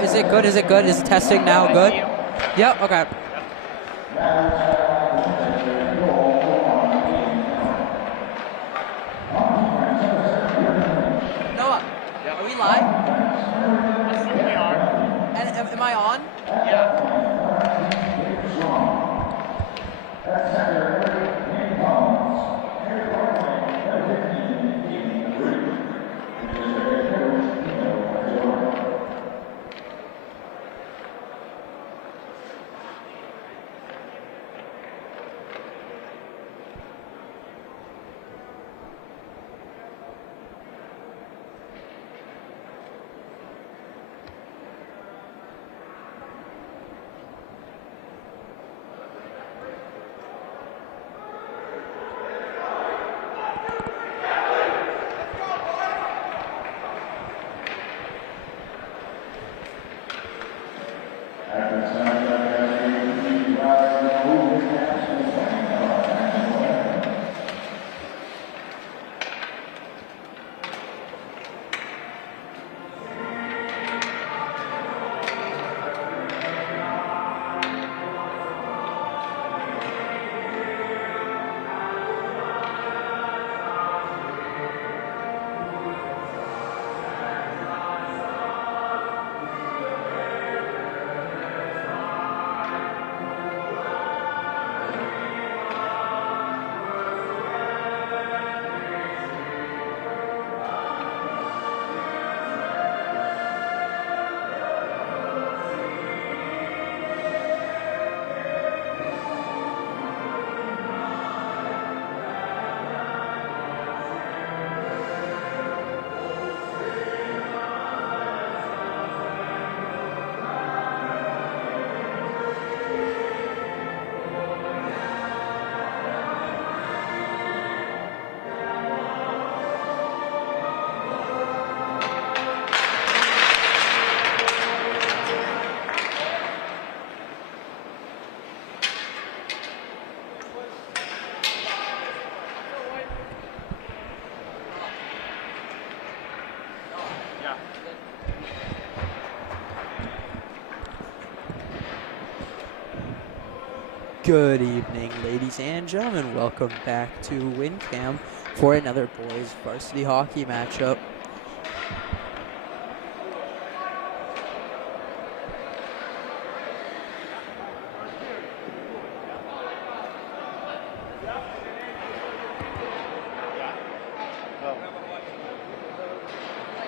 Is it good? Is it good? Is testing now good? Yep, okay. Noah, are we live? We are. And am I on? Yeah. Good evening, ladies and gentlemen. Welcome back to WinCam for another boys varsity hockey matchup.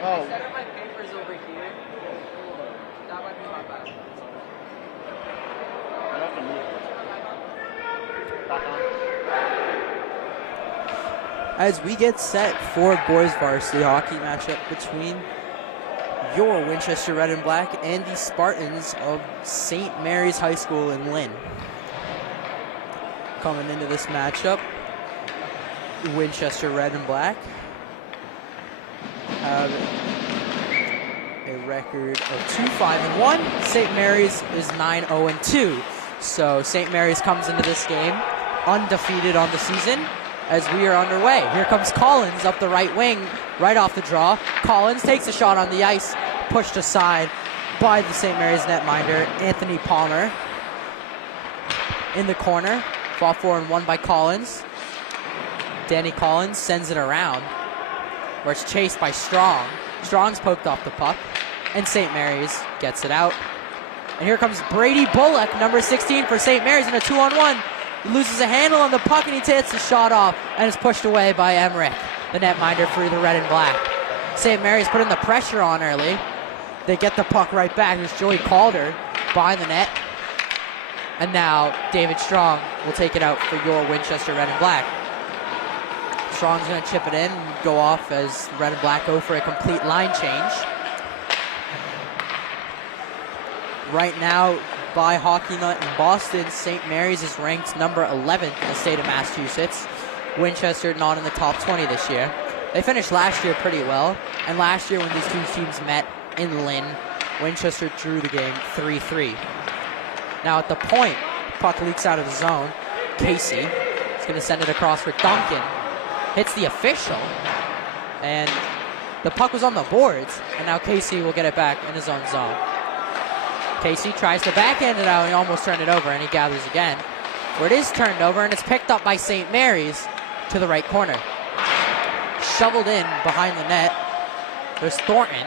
Oh. My papers over here. That might be my bad. As we get set for boys varsity hockey matchup between your Winchester Red and Black and the Spartans of St. Mary's High School in Lynn. Coming into this matchup, Winchester Red and Black have a record of 2-5-1. St. Mary's is 9-0-2. So St. Mary's comes into this game undefeated on the season as we are underway. Here comes Collins up the right wing, right off the draw. Collins takes a shot on the ice, pushed aside by the St. Mary's netminder, Anthony Palmer. In the corner, fought for and won by Collins. Danny Collins sends it around, where it's chased by Strong. Strong's poked off the puck, and St. Mary's gets it out. And here comes Brady Bullock, number 16 for St. Mary's in a 2-on-1. He loses a handle on the puck and he takes the shot off and is pushed away by Emmerich, the netminder for the Red and Black. St. Mary's putting the pressure on early. They get the puck right back. There's Joey Calder by the net. And now David Strong will take it out for your Winchester Red and Black. Strong's going to chip it in and go off as Red and Black go for a complete line change. Right now, by Hockey Nut in Boston, St. Mary's is ranked number 11 in the state of Massachusetts. Winchester not in the top 20 this year. They finished last year pretty well, and last year when these two teams met in Lynn, Winchester drew the game 3-3. Now at the point, puck leaks out of the zone. Casey is going to send it across for Duncan. Hits the official, and the puck was on the boards, and now Casey will get it back in his own zone. Casey tries to backhand it out. He almost turned it over, and he gathers again. Where it is turned over, and it's picked up by St. Mary's to the right corner. Shoveled in behind the net. There's Thornton.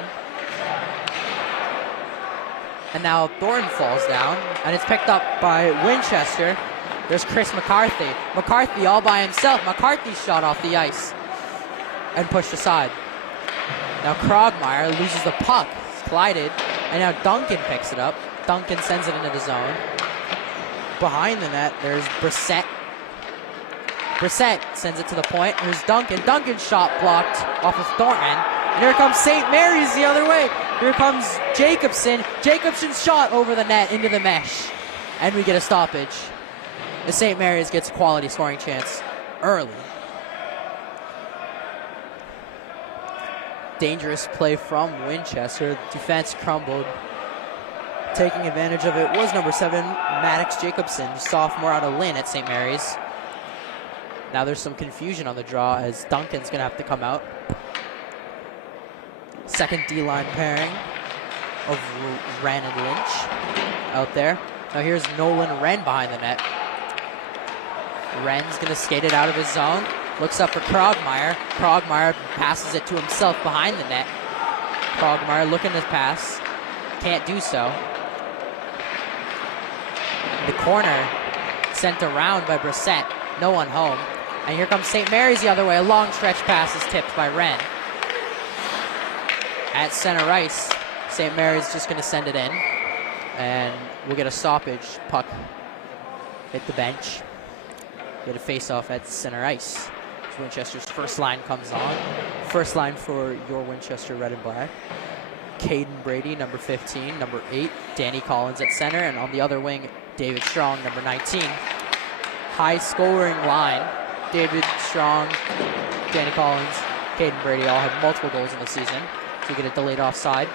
And now Thornton falls down, and it's picked up by Winchester. There's Chris McCarthy. McCarthy all by himself. McCarthy shot off the ice and pushed aside. Now Krogmeyer loses the puck. It's collided, and now Duncan picks it up. Duncan sends it into the zone. Behind the net, there's Brissett. Brissett sends it to the point. Here's Duncan. Duncan's shot blocked off of Thornton. And here comes St. Mary's the other way. Here comes Jacobson. Jacobson's shot over the net into the mesh. And we get a stoppage. The St. Mary's gets a quality scoring chance early. Dangerous play from Winchester. Defense crumbled. Taking advantage of it was number 7, Maddox Jacobson, sophomore out of Lynn at St. Mary's. Now there's some confusion on the draw as Duncan's going to have to come out. Second D-line pairing of Wren and Lynch out there. Now here's Nolan Wren behind the net. Wren's going to skate it out of his zone. Looks up for Krogmeyer. Krogmeyer passes it to himself behind the net. Krogmeyer looking to pass. Can't do so. The corner sent around by Brissett. No one home. And here comes St. Mary's the other way. A long stretch pass is tipped by Wren. At center ice, St. Mary's just going to send it in. And we'll get a stoppage. Puck hit the bench. Get a face-off at center ice. Winchester's first line comes on. First line for your Winchester Red and Black. Caden Brady, number 15. Number 8, Danny Collins at center. And on the other wing, David Strong, number 19. High-scoring line. David Strong, Danny Collins, Caden Brady all have multiple goals in the season. So you get a delayed offside.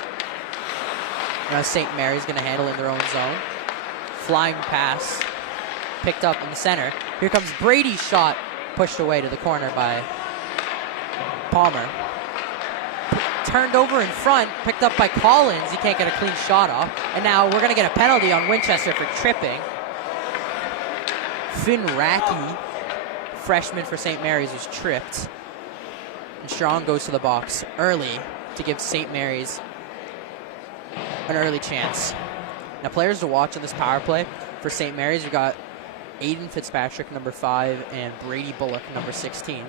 Now St. Mary's going to handle in their own zone. Flying pass. Picked up in the center. Here comes Brady's shot. Pushed away to the corner by Palmer. Turned over in front. Picked up by Collins. He can't get a clean shot off. And now we're going to get a penalty on Winchester for tripping. Finn Racky, freshman for St. Mary's, was tripped. And Strong goes to the box early to give St. Mary's an early chance. Now players to watch on this power play for St. Mary's, we've got Aiden Fitzpatrick, number 5, and Brady Bullock, number 16.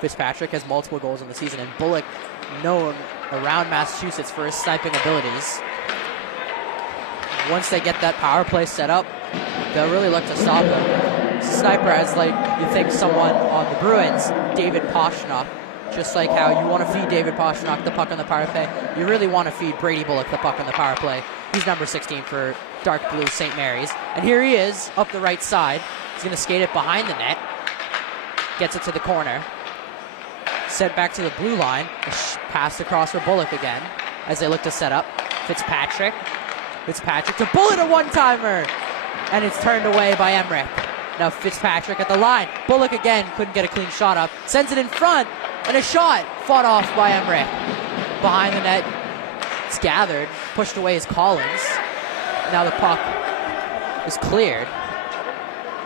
Fitzpatrick has multiple goals in the season, and Bullock known around Massachusetts for his sniping abilities. Once they get that power play set up, they'll really look to stop him. Sniper as, like, you think someone on the Bruins, David Pastrnak. Just like how you want to feed David Pastrnak the puck on the power play, you really want to feed Brady Bullock the puck on the power play. He's number 16 for dark blue St. Mary's. And here he is, up the right side. He's going to skate it behind the net. Gets it to the corner. Sent back to the blue line. Passed across for Bullock again as they look to set up. Fitzpatrick to Bullock, a one-timer. And it's turned away by Emmerich. Now Fitzpatrick at the line. Bullock again couldn't get a clean shot up. Sends it in front. And a shot fought off by Emmerich. Behind the net. It's gathered. Pushed away is Collins. Now the puck is cleared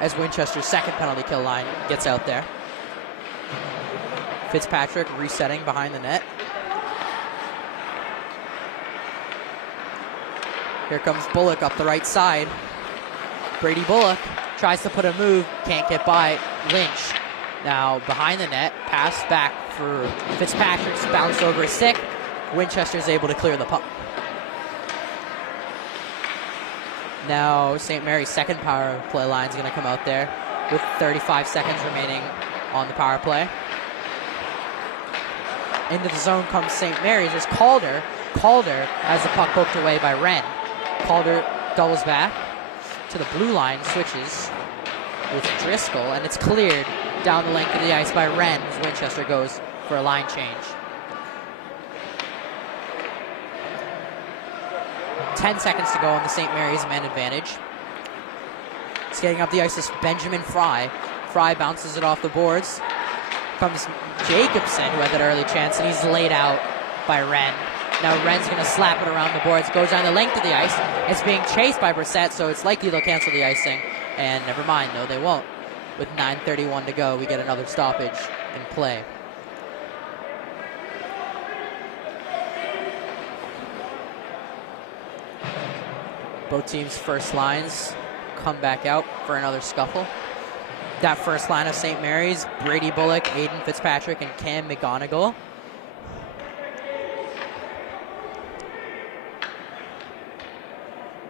as Winchester's second penalty kill line gets out there. Fitzpatrick resetting behind the net. Here comes Bullock up the right side. Brady Bullock tries to put a move, can't get by Lynch. Now behind the net, pass back for Fitzpatrick's bounced over a stick. Winchester's able to clear the puck. Now St. Mary's second power play line is going to come out there with 35 seconds remaining on the power play. Into the zone comes St. Mary's. There's Calder. Calder has the puck poked away by Wren. Calder doubles back to the blue line, switches with Driscoll, and it's cleared down the length of the ice by Wren as Winchester goes for a line change. 10 seconds to go on the St. Mary's man advantage. Skating up the ice is Benjamin Fry. Fry bounces it off the boards. Comes Jacobson, who had that early chance, and he's laid out by Wren. Now Wren's going to slap it around the boards. Goes down the length of the ice. It's being chased by Brissett, so it's likely they'll cancel the icing. And never mind, no, they won't. With 9:31 to go, we get another stoppage in play. Both teams' first lines come back out for another scuffle. That first line of St. Mary's, Brady Bullock, Aiden Fitzpatrick, and Cam McGonigal.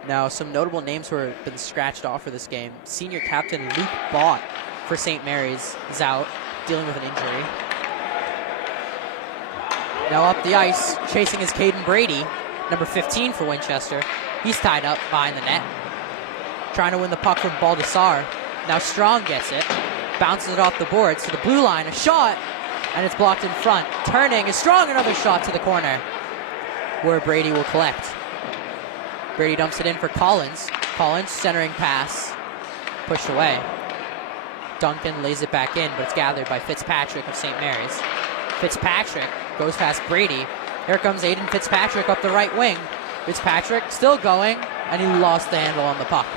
Now, some notable names who have been scratched off for this game. Senior captain Luke Bott for St. Mary's is out, dealing with an injury. Now up the ice, chasing is Caden Brady, number 15 for Winchester. He's tied up behind the net, trying to win the puck from Baldessar. Now Strong gets it, bounces it off the boards to the blue line, a shot, and it's blocked in front. Turning is Strong, another shot to the corner, where Brady will collect. Brady dumps it in for Collins. Collins, centering pass, pushed away. Duncan lays it back in, but it's gathered by Fitzpatrick of St. Mary's. Fitzpatrick goes past Brady. Here comes Aiden Fitzpatrick up the right wing. Fitzpatrick still going, and he lost the handle on the puck.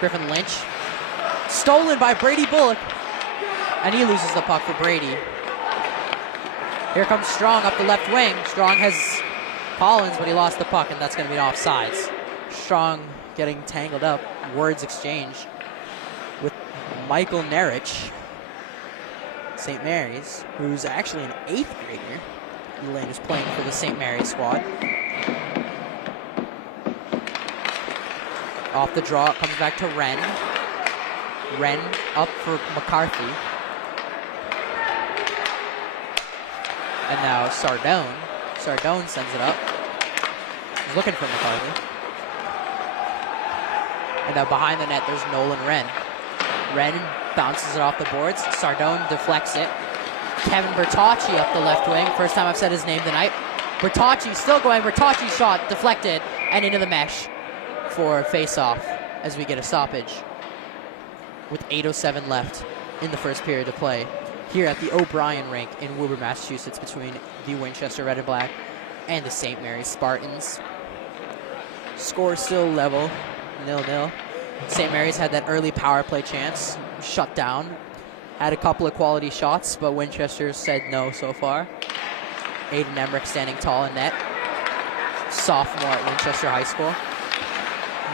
Griffin Lynch, stolen by Brady Bullock, and he loses the puck for Brady. Here comes Strong up the left wing. Strong has Collins, but he lost the puck, and that's going to be offsides. Strong getting tangled up, words exchanged with Michael Nerich, St. Mary's, who's actually an 8th grader. Elaine is playing for the St. Mary's squad. Off the draw, it comes back to Wren. Wren up for McCarthy. And now Sardone. Sardone sends it up. He's looking for McCarthy. And now behind the net, there's Nolan Wren. Wren bounces it off the boards. Sardone deflects it. Kevin Bertocci up the left wing. First time I've said his name tonight. Bertocci still going. Bertocci shot deflected and into the mesh for face-off as we get a stoppage with 8:07 left in the first period to play here at the O'Brien rink in Woburn, Massachusetts, between the Winchester Red and Black and the St. Mary's Spartans. Score still level, 0-0. St. Mary's had that early power play chance, shut down. Had a couple of quality shots, but Winchester said no so far. Aiden Emmerich standing tall in net. Sophomore at Winchester High School.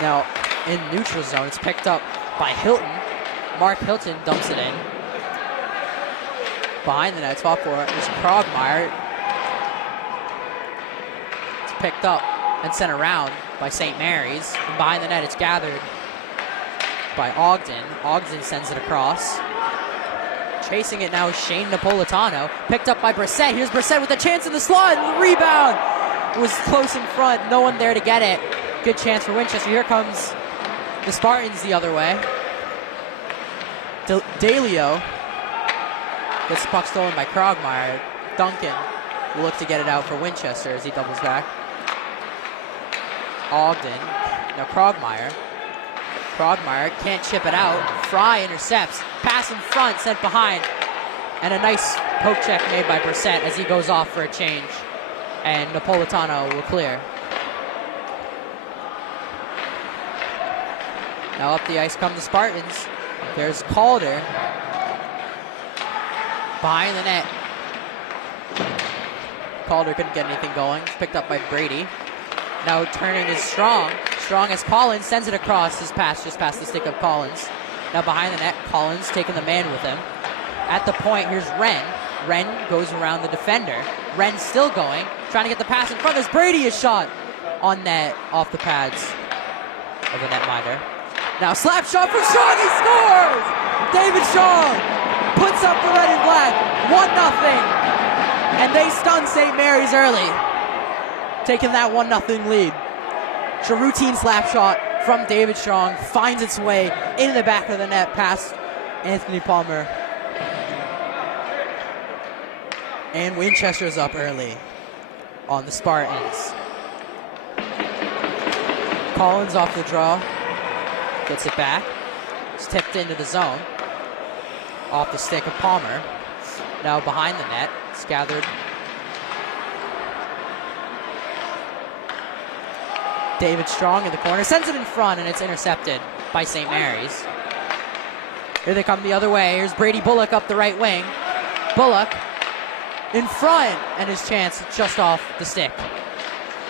Now, in neutral zone, it's picked up by Hilton. Mark Hilton dumps it in. Behind the net, spot for it is Krogmeyer. It's picked up and sent around by St. Mary's. And behind the net, it's gathered by Ogden. Ogden sends it across. Chasing it now is Shane Napolitano. Picked up by Brissett. Here's Brissett with a chance in the slot. And the rebound was close in front. No one there to get it. Good chance for Winchester. Here comes the Spartans the other way. Dalio gets the puck stolen by Krogmeyer. Duncan will look to get it out for Winchester as he doubles back. Ogden. Now Krogmeyer. Krogmeyer can't chip it out. Fry intercepts. Pass in front, sent behind. And a nice poke check made by Brissett as he goes off for a change. And Napolitano will clear. Now up the ice come the Spartans. There's Calder. Behind the net. Calder couldn't get anything going. Picked up by Brady. Now turning is Strong. Strong as Collins sends it across. His pass just past the stick of Collins. Now behind the net, Collins taking the man with him. At the point, here's Wren. Wren goes around the defender. Wren still going, trying to get the pass in front. There's Brady, a shot on net, off the pads of the netminder. Now slap shot for Strong, he scores! David Strong puts up the red and black, 1-0. And they stun St. Mary's early, taking that 1-0 lead. It's a routine slap shot from David Strong, finds its way into the back of the net past Anthony Palmer. And Winchester's up early on the Spartans. Collins off the draw, gets it back. It's tipped into the zone. Off the stick of Palmer. Now behind the net, it's gathered David Strong in the corner, sends it in front, and it's intercepted by St. Mary's. Here they come the other way. Here's Brady Bullock up the right wing. Bullock in front, and his chance just off the stick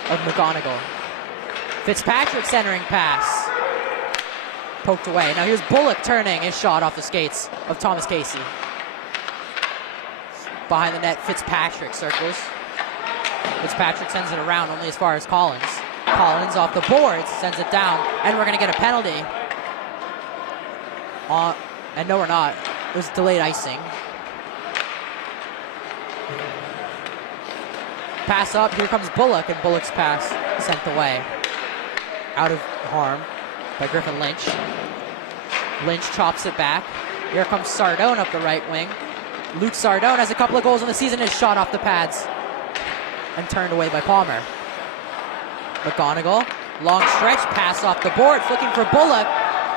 of McGonigal. Fitzpatrick centering pass. Poked away. Now here's Bullock turning his shot off the skates of Thomas Casey. Behind the net, Fitzpatrick circles. Fitzpatrick sends it around only as far as Collins. Collins off the boards, sends it down, and we're going to get a penalty. And no, we're not. It was delayed icing. Pass up, here comes Bullock, and Bullock's pass sent away. Out of harm by Griffin Lynch. Lynch chops it back. Here comes Sardone up the right wing. Luke Sardone has a couple of goals in the season, is shot off the pads and turned away by Palmer. McGonigal, long stretch, pass off the boards, looking for Bullock,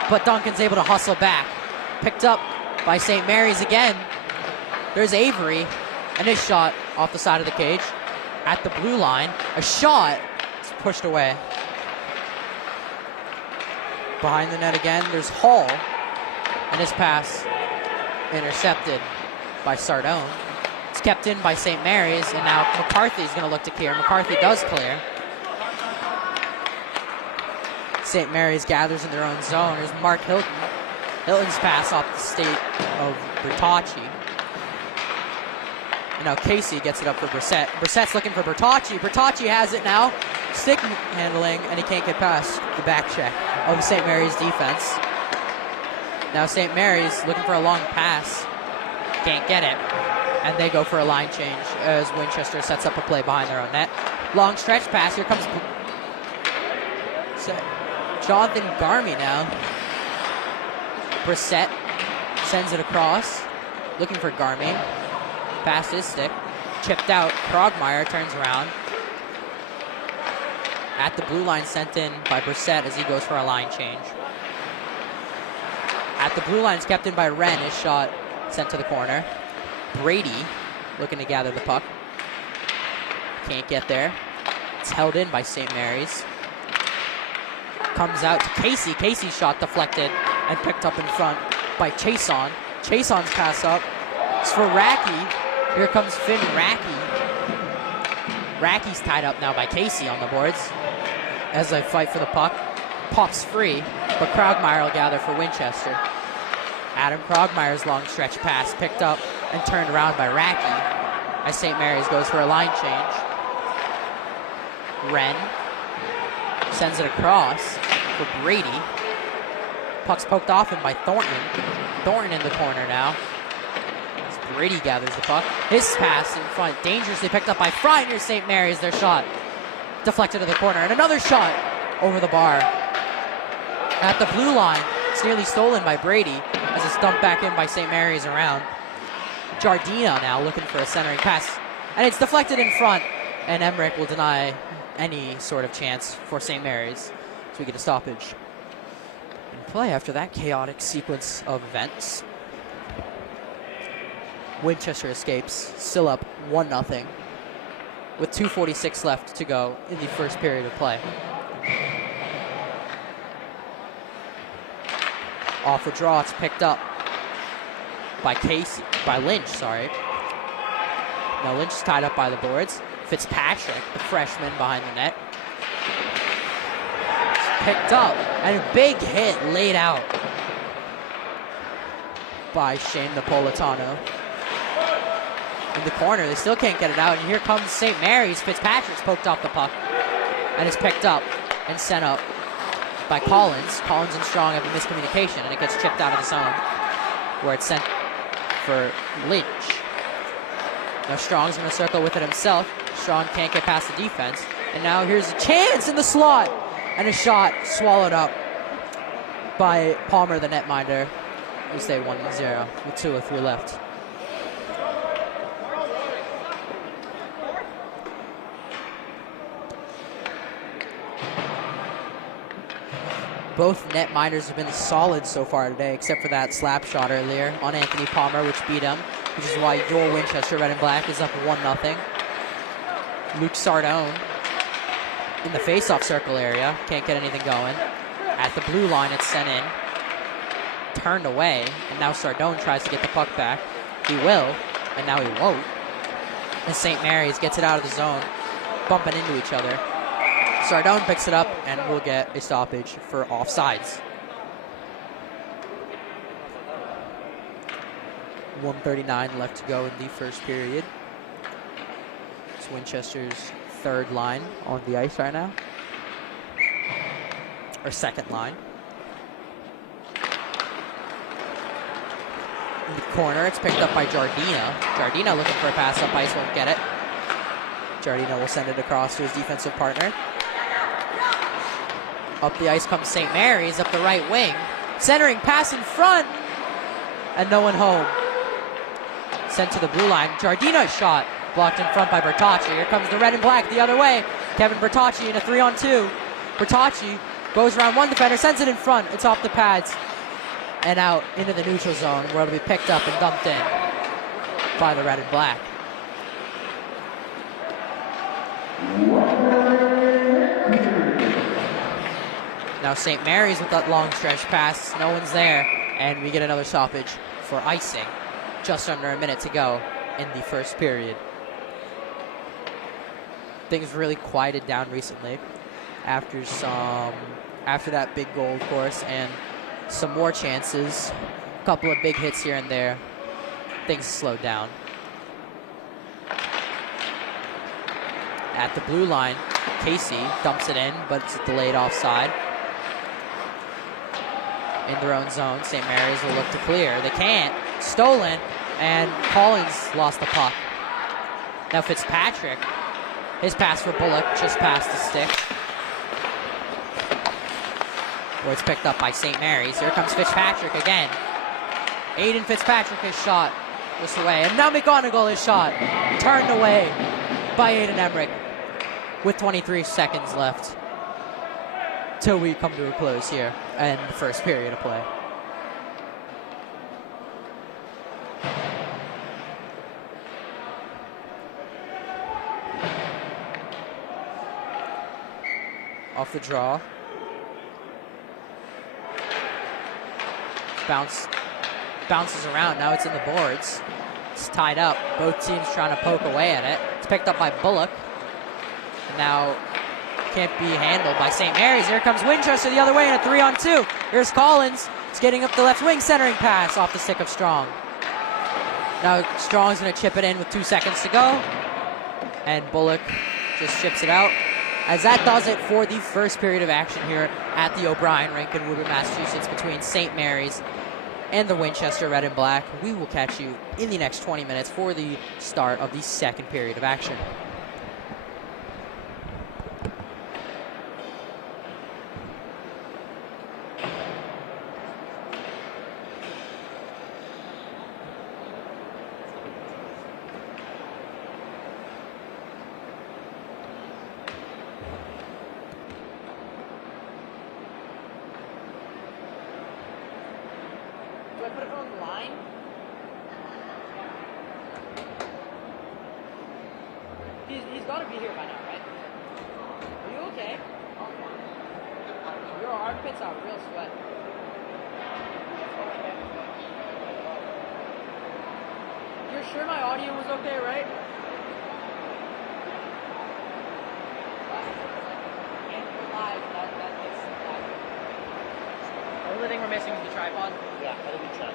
but Duncan's able to hustle back. Picked up by St. Mary's again. There's Avery, and his shot off the side of the cage. At the blue line, a shot, it's pushed away. Behind the net again, there's Hall, and his pass intercepted by Sardone. It's kept in by St. Mary's, and now McCarthy's going to look to clear. McCarthy does clear. St. Mary's gathers in their own zone. There's Mark Hilton. Hilton's pass off the state of Bertocci. And now Casey gets it up for Brissett. Brissett's looking for Bertocci. Bertocci has it now. Stick handling, and he can't get past the back check of St. Mary's defense. Now St. Mary's looking for a long pass. Can't get it. And they go for a line change as Winchester sets up a play behind their own net. Long stretch pass. Here comes Jonathan Garmy now. Brissett sends it across. Looking for Garmy. Past his stick. Chipped out. Krogmeyer turns around. At the blue line, sent in by Brissett as he goes for a line change. At the blue line, it's kept in by Wren. His shot sent to the corner. Brady looking to gather the puck. Can't get there. It's held in by St. Mary's. Comes out to Casey. Casey's shot deflected and picked up in front by Chason. Chason's pass up. It's for Racky. Here comes Finn Racky. Racky's tied up now by Casey on the boards as they fight for the puck. Puck's free, but Krogmeyer will gather for Winchester. Adam Krogmeyer's long stretch pass picked up and turned around by Racky as St. Mary's goes for a line change. Wren sends it across for Brady. Puck's poked off him by Thornton. Thornton in the corner now. As Brady gathers the puck. His pass in front, dangerously picked up by Fry. Near St. Mary's, their shot deflected to the corner. And another shot over the bar. At the blue line, it's nearly stolen by Brady as it's dumped back in by St. Mary's around. Giardina now looking for a centering pass. And it's deflected in front, and Emmerich will deny any sort of chance for St. Mary's. So we get a stoppage in play after that chaotic sequence of events. Winchester escapes, still up 1-0, with 2:46 left to go in the first period of play. Off the draw, it's picked up by Lynch, sorry. Now Lynch is tied up by the boards. Fitzpatrick, the freshman behind the net. It's picked up, and a big hit laid out by Shane Napolitano. In the corner, they still can't get it out, and here comes St. Mary's. Fitzpatrick's poked off the puck, and is picked up and sent up by Collins. Collins and Strong have a miscommunication, and it gets chipped out of the zone, where it's sent for Lynch. Now Strong's going to circle with it himself. Strong can't get past the defense, and now here's a chance in the slot, and a shot swallowed up by Palmer, the netminder. We stay 1-0 with 2:03 left. Both netminders have been solid so far today, except for that slap shot earlier on Anthony Palmer, which beat him, which is why your Winchester Red and Black is up 1-0. Luke Sardone in the face-off circle area. Can't get anything going. At the blue line, it's sent in. Turned away, and now Sardone tries to get the puck back. He will, and now he won't. And St. Mary's gets it out of the zone, bumping into each other. Sardone picks it up, and we'll get a stoppage for offsides. 1:39 left to go in the first period. It's Winchester's third line on the ice right now. Or second line. In the corner, it's picked up by Jardina. Jardina looking for a pass up ice, won't get it. Jardina will send it across to his defensive partner. Up the ice comes St. Mary's, up the right wing. Centering pass in front, and no one home. Sent to the blue line. Jardina's shot blocked in front by Bertocci. Here comes the red and black the other way. Kevin Bertocci in a 3-on-2. Bertocci goes around one defender, sends it in front. It's off the pads and out into the neutral zone where it'll be picked up and dumped in by the red and black. Now St. Mary's with that long stretch pass. No one's there, and we get another stoppage for icing. Just under a minute to go in the first period. Things really quieted down recently after that big goal, of course, and some more chances. A couple of big hits here and there. Things slowed down. At the blue line, Casey dumps it in, but it's delayed offside. In their own zone, St. Mary's will look to clear. They can't. Stolen, and Collins lost the puck. Now Fitzpatrick, his pass for Bullock just past the stick. Where it's picked up by St. Mary's. Here comes Fitzpatrick again. Aiden Fitzpatrick is shot this away, and now McGonigal is shot. Turned away by Aiden Emmerich with 23 seconds left till we come to a close here in the first period of play. Off the draw. Bounces around. Now it's in the boards. It's tied up. Both teams trying to poke away at it. It's picked up by Bullock. Now can't be handled by St. Mary's. Here comes Winchester the other way in a 3-on-2. Here's Collins. It's getting up the left wing, centering pass off the stick of Strong. Now Strong's going to chip it in with 2 seconds to go. And Bullock just chips it out. As that does it for the first period of action here at the O'Brien rink in Woburn, Massachusetts, between St. Mary's and the Winchester Red and Black. We will catch you in the next 20 minutes for the start of the second period of action. He's got to be here by now, right? Are you okay? Your armpits are real sweat. You're sure my audio was okay, right? And we're live. That takes some time. The only thing we're missing is the tripod. Yeah, that'll be checked.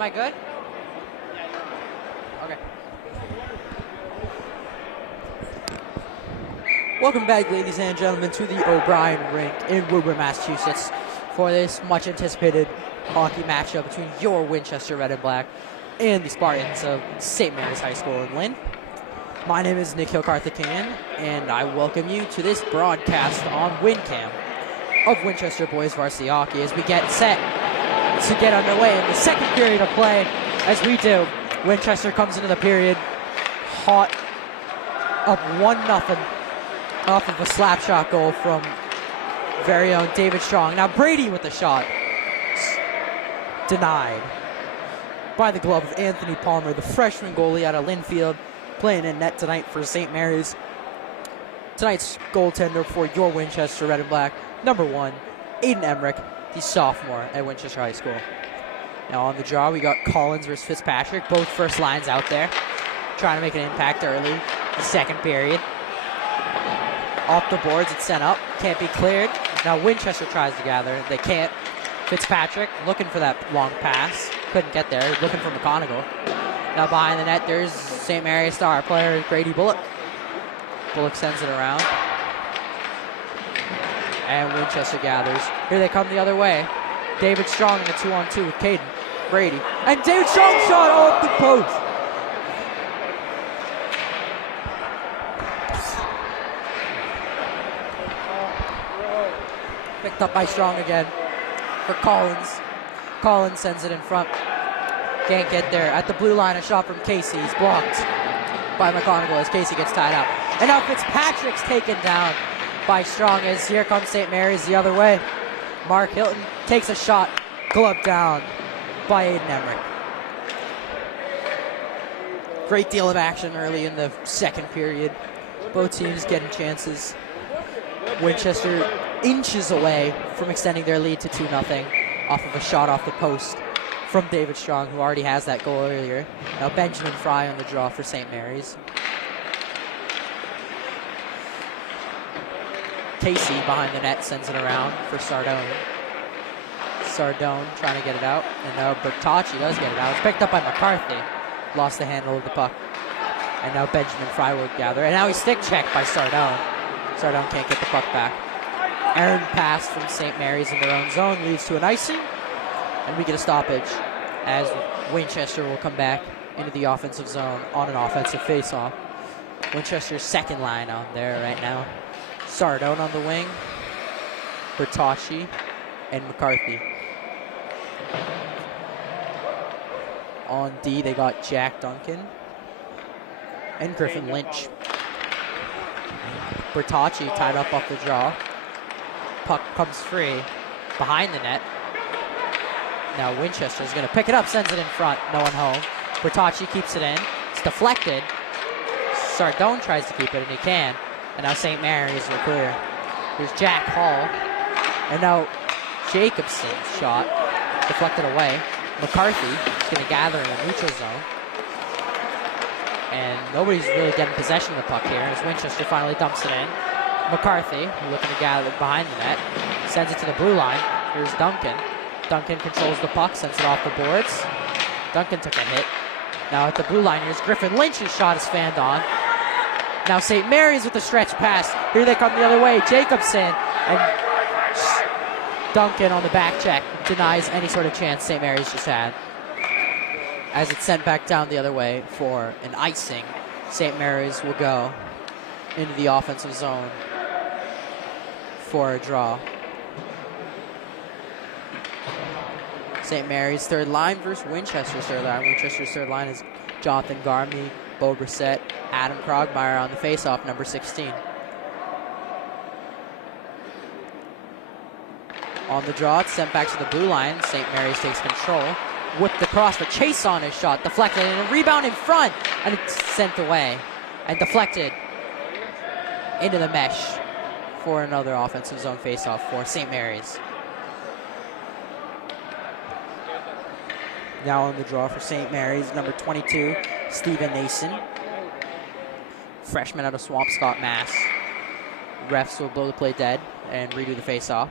Am I good? Okay. Welcome back, ladies and gentlemen, to the O'Brien Rink in Woodward, Massachusetts, for this much-anticipated hockey matchup between your Winchester Red and Black and the Spartans of St. Mary's High School in Lynn. My name is Nikhil Karthikeyan, and I welcome you to this broadcast on WinCam of Winchester Boys Varsity Hockey as we get set to get underway in the second period of play. As we do, Winchester comes into the period hot, up 1-0 off of a slap shot goal from very own David Strong. Now Brady with the shot, denied by the glove of Anthony Palmer, the freshman goalie out of Linfield, playing in net tonight for St. Mary's. Tonight's goaltender for your Winchester Red and Black, number 1, Aiden Emmerich, the sophomore at Winchester High School. Now on the draw, we got Collins versus Fitzpatrick, both first lines out there, trying to make an impact early, the second period. Off the boards, it's sent up, can't be cleared. Now Winchester tries to gather, they can't. Fitzpatrick looking for that long pass, couldn't get there, looking for McConaughey. Now behind the net, there's St. Mary's star player Grady Bullock. Bullock sends it around. And Winchester gathers. Here they come the other way. David Strong in a 2-on-2 with Caden Brady. And David Strong shot off the post. Picked up by Strong again for Collins. Collins sends it in front. Can't get there. At the blue line, a shot from Casey. He's blocked by McConaughey as Casey gets tied up. And now Fitzpatrick's taken down by Strong as here comes St. Mary's the other way. Mark Hilton takes a shot, glove down by Aiden Emmerich. Great deal of action early in the second period. Both teams getting chances. Winchester inches away from extending their lead to 2-0 off of a shot off the post from David Strong, who already has that goal earlier. Now Benjamin Fry on the draw for St. Mary's. Casey behind the net sends it around for Sardone. Sardone trying to get it out, and now Bertocci does get it out. It's picked up by McCarthy. Lost the handle of the puck. And now Benjamin Fry will gather, and now he's stick checked by Sardone. Sardone can't get the puck back. Errant pass from St. Mary's in their own zone leads to an icing, and we get a stoppage as Winchester will come back into the offensive zone on an offensive faceoff. Winchester's second line on there right now. Sardone on the wing, Bertocci, and McCarthy. On D, they got Jack Duncan and Griffin Lynch. Bertocci tied up off the draw. Puck comes free behind the net. Now Winchester's going to pick it up, sends it in front, no one home. Bertocci keeps it in. It's deflected. Sardone tries to keep it, and he can. And now St. Mary's will clear. Here's Jack Hall. And now Jacobson's shot deflected away. McCarthy is going to gather in the neutral zone. And nobody's really getting possession of the puck here as Winchester finally dumps it in. McCarthy, looking to gather behind the net, sends it to the blue line. Here's Duncan. Duncan controls the puck, sends it off the boards. Duncan took a hit. Now at the blue line, here's Griffin Lynch's shot is fanned on. Now St. Mary's with the stretch pass. Here they come the other way. Jacobson and Duncan on the back check denies any sort of chance St. Mary's just had. As it's sent back down the other way for an icing, St. Mary's will go into the offensive zone for a draw. St. Mary's third line versus Winchester's third line. Winchester's third line is Jonathan Garmy, Bo Brissett, Adam Krogmeyer on the faceoff, number 16. On the draw, it's sent back to the blue line. St. Mary's takes control. With the cross, but chase on his shot, deflected, and a rebound in front, and it's sent away and deflected into the mesh for another offensive zone faceoff for St. Mary's. Now on the draw for St. Mary's, number 22, Stephen Nason, freshman out of Swampscott, Mass. Refs will blow the play dead and redo the faceoff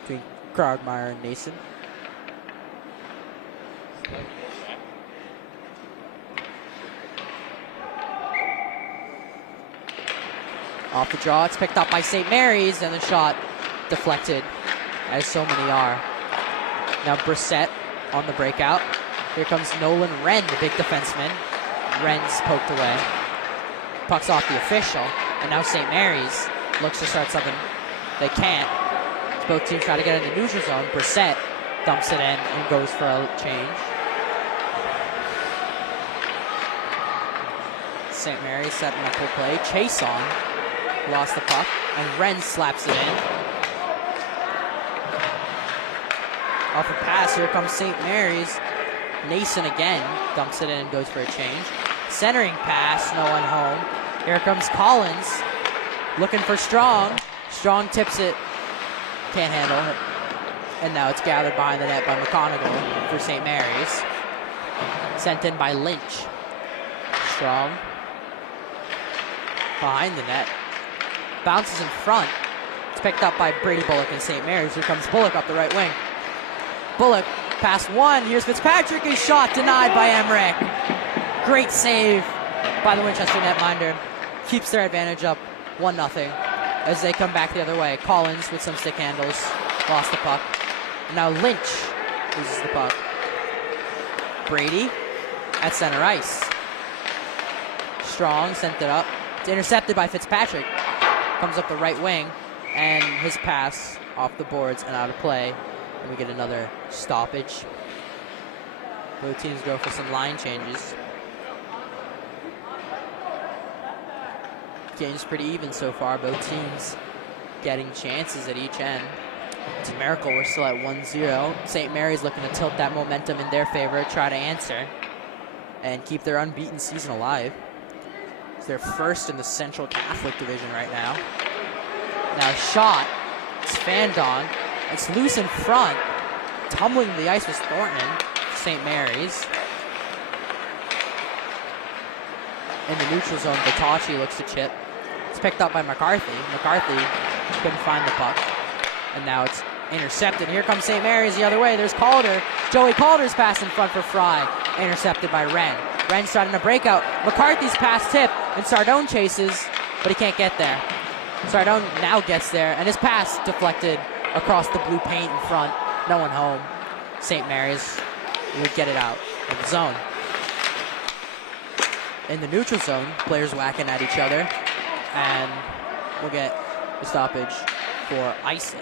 between Krogmeyer and Nason. Off the draw, it's picked up by St. Mary's, and the shot deflected, as so many are. Now Brissett on the breakout. Here comes Nolan Wren, the big defenseman. Wren's poked away. Puck's off the official, and now St. Mary's looks to start something. They can't. Both teams try to get in the neutral zone. Brissett dumps it in and goes for a change. St. Mary's setting up for play. Chase on. Lost the puck, and Wren slaps it in. Off a pass, here comes St. Mary's. Nason again dumps it in and goes for a change. Centering pass, no one home. Here comes Collins, looking for Strong. Strong tips it, can't handle it. And now it's gathered behind the net by McConaughey for St. Mary's. Sent in by Lynch. Strong behind the net. Bounces in front. It's picked up by Brady Bullock and St. Mary's. Here comes Bullock up the right wing. Bullock, pass one. Here's Fitzpatrick. His shot denied by Emmerich. Great save by the Winchester netminder. Keeps their advantage up 1-0 as they come back the other way. Collins with some stick handles. Lost the puck. Now Lynch loses the puck. Brady at center ice. Strong sent it up. It's intercepted by Fitzpatrick. Comes up the right wing, and his pass off the boards and out of play. And we get another stoppage. Both teams go for some line changes. Game's pretty even so far. Both teams getting chances at each end. It's a miracle we're still at 1-0. St. Mary's looking to tilt that momentum in their favor, try to answer, and keep their unbeaten season alive. They're first in the Central Catholic Division right now. Now shot, it's fanned on, it's loose in front. Tumbling to the ice was Thornton, St. Mary's. In the neutral zone, Batachi looks to chip. It's picked up by McCarthy. McCarthy couldn't find the puck. And now it's intercepted. Here comes St. Mary's the other way. There's Calder. Joey Calder's pass in front for Fry. Intercepted by Wren. Wren's trying to break out. McCarthy's pass tip, and Sardone chases, but he can't get there. Sardone now gets there, and his pass deflected across the blue paint in front. No one home. St. Mary's would get it out of the zone. In the neutral zone, players whacking at each other, and we'll get the stoppage for icing.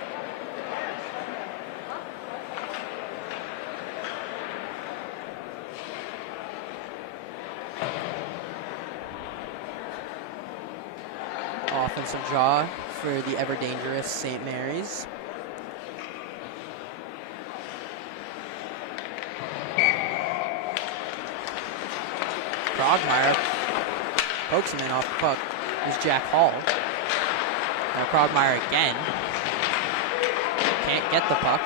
Offensive draw for the ever-dangerous St. Mary's. Krogmeyer pokes him in off the puck. Is Jack Hall. Now Krogmeyer again. Can't get the puck.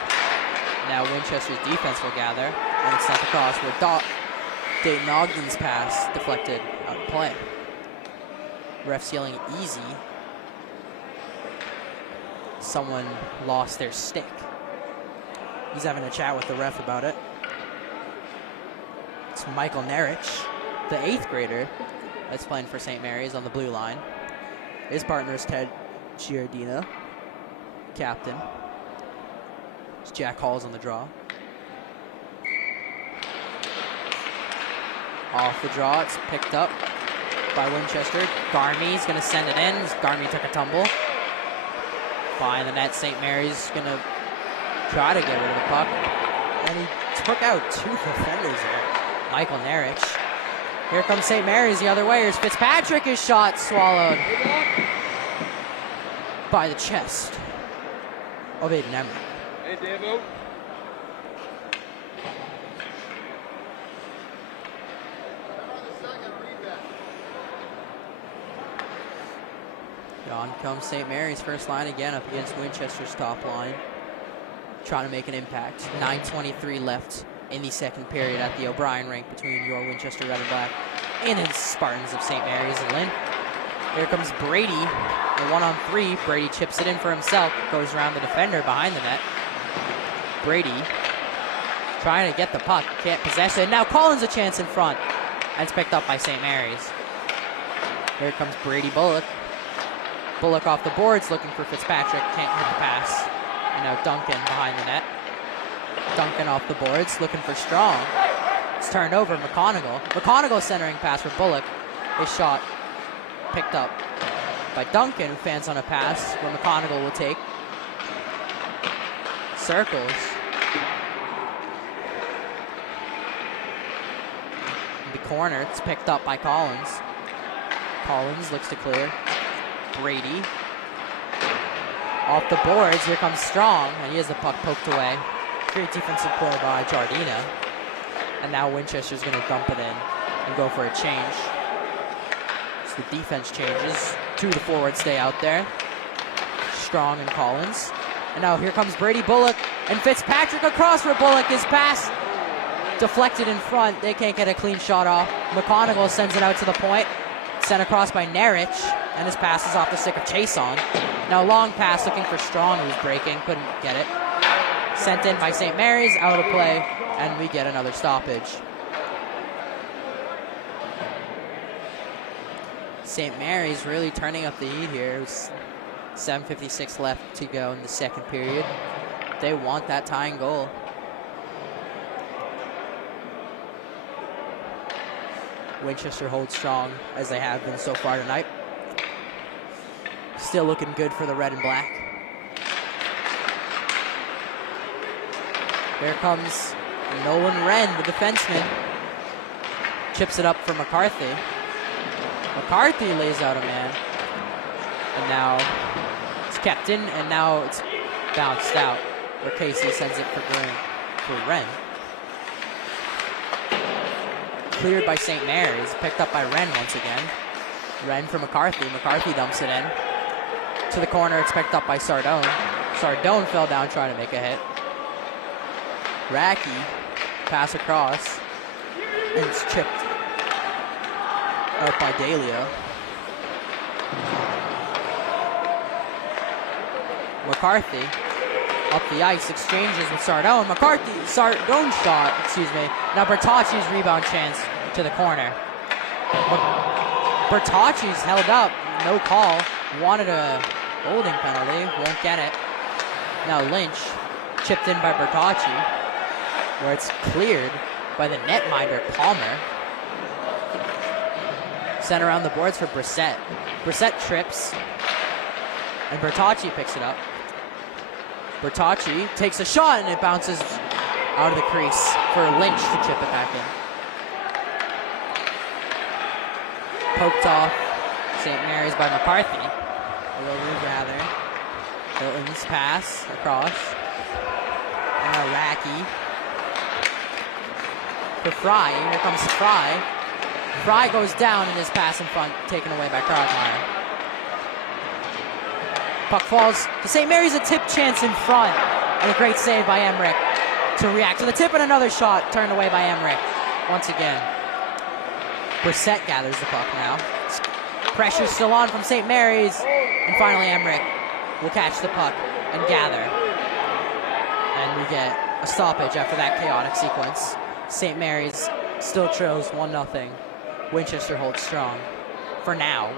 Now Winchester's defense will gather, and it's sent across where Dayton Ogden's pass deflected out of play. Ref's yelling easy. Someone lost their stick. He's having a chat with the ref about it. It's Michael Nerich, the 8th grader that's playing for St. Mary's on the blue line. His partner is Ted Giardino, captain. It's Jack Hall's on the draw. Off the draw, it's picked up by Winchester. Garmey's going to send it in. Garmey took a tumble. Behind the net, St. Mary's going to try to get rid of the puck. And he took out 2 defenders there. Michael Nerich. Here comes St. Mary's the other way. Here's Fitzpatrick. His shot swallowed by the chest of Aiden Emmerich. Hey, Davo. On comes St. Mary's first line again up against Winchester's top line. Trying to make an impact. 9:23 left in the second period at the O'Brien rink between your Winchester Red and Black and his Spartans of St. Mary's. Lynn. Here comes Brady. A 1-on-3. Brady chips it in for himself. Goes around the defender behind the net. Brady Trying to get the puck, can't possess it. Now Collins a chance in front. And it's picked up by St. Mary's. Here comes Brady Bullock. Bullock off the boards, looking for Fitzpatrick. Can't hit the pass. And now Duncan behind the net. Duncan off the boards, looking for Strong. It's turned over, McConaughey. McConaughey centering pass for Bullock. His shot picked up by Duncan, who fans on a pass where McConaughey will take. Circles. In the corner, it's picked up by Collins. Collins looks to clear. Brady. Off the boards, here comes Strong, and he has the puck poked away. Great defensive play by Jardina. And now Winchester's going to dump it in and go for a change. So the defense changes. 2 of the forwards stay out there. Strong and Collins. And now here comes Brady Bullock and Fitzpatrick across for Bullock. His pass deflected in front. They can't get a clean shot off. McConaughey sends it out to the point. Sent across by Nerich. And his pass is off the stick of Chason. Now long pass looking for Strong, who's breaking. Couldn't get it. Sent in by St. Mary's. Out of play. And we get another stoppage. St. Mary's really turning up the heat here. It's 7:56 left to go in the second period. They want that tying goal. Winchester holds strong as they have been so far tonight. Still looking good for the red and black. Here comes Nolan Wren, the defenseman. Chips it up for McCarthy. McCarthy lays out a man. And now it's kept in, and now it's bounced out. Where Casey sends it for Wren. Cleared by St. Mary's, picked up by Wren once again. Wren for McCarthy. McCarthy dumps it in. To the corner, it's picked up by Sardone. Sardone fell down trying to make a hit. Racky, pass across, and it's chipped out by Dalio. McCarthy up the ice, exchanges with Sardone. Sardone shot, Now Bertocci's rebound chance to the corner. Bertocci's held up, no call. Wanted a holding penalty, won't get it. Now Lynch, chipped in by Bertocci, where it's cleared by the netminder Palmer. Sent around the boards for Brissett. Brissett trips, and Bertocci picks it up. Bertocci takes a shot, and it bounces out of the crease for Lynch to chip it back in. Poked off St. Mary's by McCarthy. A little regather. Hilton's pass across. And now Racky. For Fry. Here comes Fry. Fry goes down, and his pass in front taken away by Krogmeyer. Puck falls to St. Mary's, a tip chance in front. And a great save by Emmerich to react to the tip, and another shot turned away by Emmerich once again. Brissett gathers the puck now. Pressure's still on from St. Mary's. And finally Emmerich will catch the puck and gather. And we get a stoppage after that chaotic sequence. St. Mary's still trails 1-0. Winchester holds strong for now.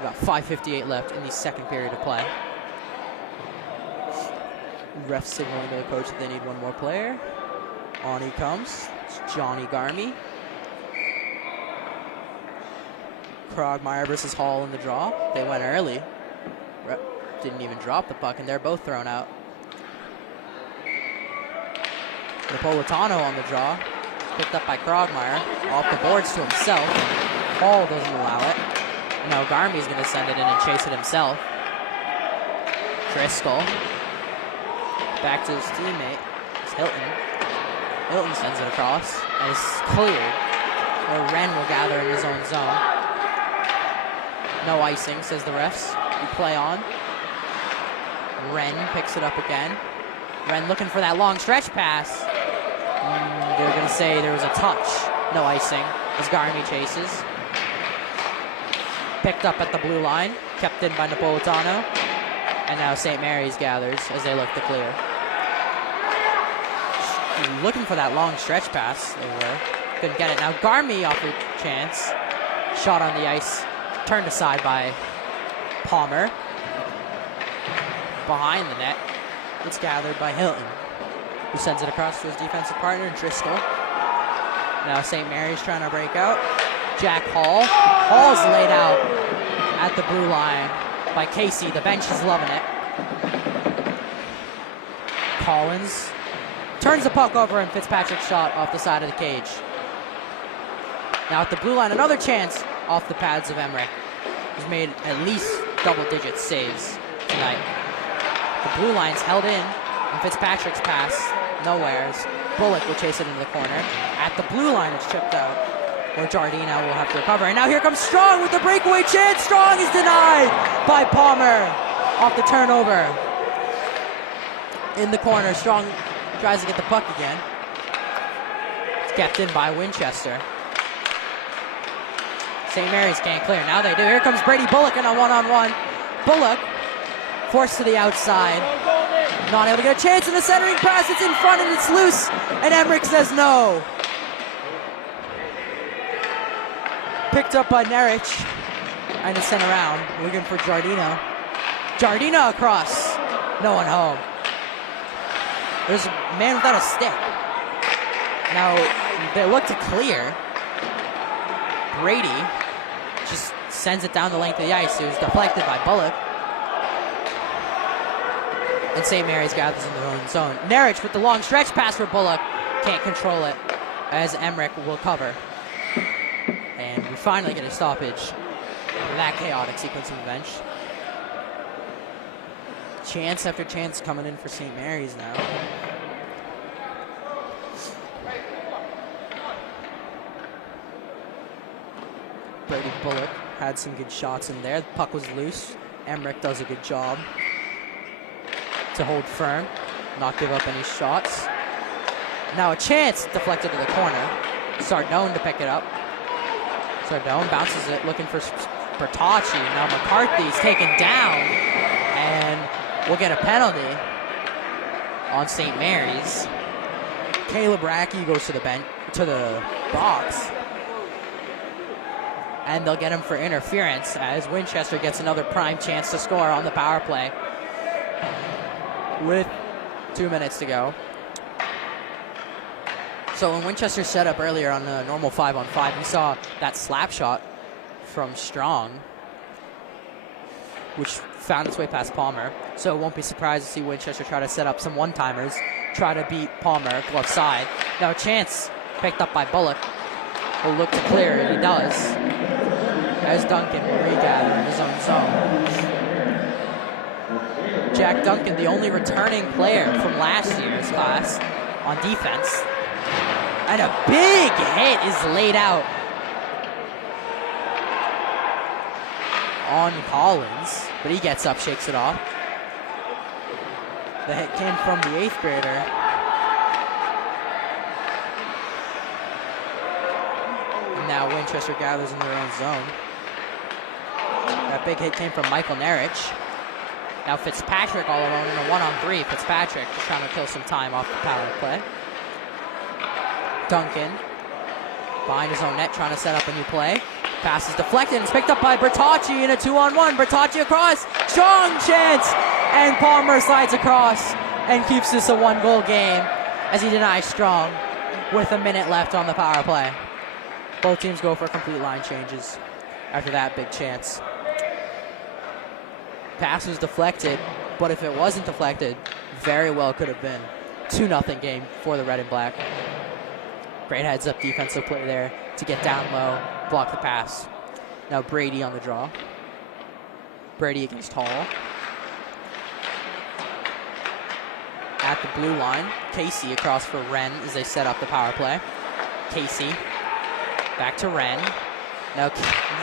About 5:58 left in the second period of play. Ref signaling to the coach that they need one more player. On he comes. It's Johnny Garmy. Krogmeyer versus Hall in the draw. They went early. Ref didn't even drop the puck, and they're both thrown out. Napolitano on the draw. Picked up by Krogmeyer. Off the boards to himself. Hall doesn't allow it. Now Garmy's going to send it in and chase it himself. Driscoll. Back to his teammate. It's Hilton. Hilton sends it across. And it's cleared. Where Wren will gather in his own zone. No icing, says the refs. We play on. Wren picks it up again. Wren looking for that long stretch pass. They're going to say there was a touch. No icing as Garmy chases. Picked up at the blue line. Kept in by Napolitano. And now St. Mary's gathers as they look to clear. looking for that long stretch pass. They were. Couldn't get it. Now Garmy off the chance. Shot on the ice. Turned aside by Palmer. Behind the net. It's gathered by Hilton, who sends it across to his defensive partner, Driscoll. Now St. Mary's trying to break out. Jack Hall. Hall's laid out at the blue line by Casey. The bench is loving it. Collins turns the puck over, and Fitzpatrick's shot off the side of the cage. Now at the blue line, another chance off the pads of Emmerich, who's made at least double-digit saves tonight. The blue line's held in, and Fitzpatrick's pass nowheres. Bullock will chase it into the corner. At the blue line, it's chipped out, where Giardina will have to recover. And now here comes Strong with the breakaway chance. Strong is denied by Palmer off the turnover. In the corner, Strong tries to get the puck again. It's kept in by Winchester. St. Mary's can't clear. Now they do. Here comes Brady Bullock in a one-on-one. Bullock forced to the outside. Not able to get a chance in the centering pass. It's in front and it's loose. And Emmerich says no. Picked up by Nerich. And it's sent around. Looking for Giardino. Giardina across. No one home. There's a man without a stick. Now, they look to clear. Brady just sends it down the length of the ice. It was deflected by Bullock. And St. Mary's gathers in their own zone. Nerich with the long stretch pass for Bullock. Can't control it as Emmerich will cover. And we finally get a stoppage for that chaotic sequence on the bench. Chance after chance coming in for St. Mary's now. Brady Bullock had some good shots in there. The puck was loose. Emmerich does a good job to hold firm, not give up any shots. Now a chance deflected to the corner. Sardone to pick it up. Sardone bounces it, looking for Bertocci. Now McCarthy's taken down, and we'll get a penalty on St. Mary's. Caleb Racky goes to the box. And they'll get him for interference as Winchester gets another prime chance to score on the power play with 2 minutes to go. So when Winchester set up earlier on the normal 5-on-5, we saw that slap shot from Strong, which found its way past Palmer. So it won't be surprised to see Winchester try to set up some one-timers, try to beat Palmer glove side. Now a chance picked up by Bullock. Will look to clear, he does, as Duncan will regather in his own zone. Jack Duncan, the only returning player from last year's class on defense. And a big hit is laid out on Collins, but he gets up, shakes it off. The hit came from the 8th grader. Now Winchester gathers in their own zone. That big hit came from Michael Nerich. Now Fitzpatrick all alone in a 1-on-3. Fitzpatrick just trying to kill some time off the power play. Duncan behind his own net trying to set up a new play. Pass is deflected and it's picked up by Bertocci in a 2-on-1. Bertocci across. Strong chance. And Palmer slides across and keeps this a 1-goal game as he denies Strong with a minute left on the power play. Both teams go for complete line changes after that big chance. Pass was deflected, but if it wasn't deflected, very well could have been 2-0 game for the Red and Black. Great heads-up defensive play there to get down low, block the pass. Now Brady on the draw. Brady against Hall. At the blue line, Casey across for Wren as they set up the power play. Casey. Back to Wren. Now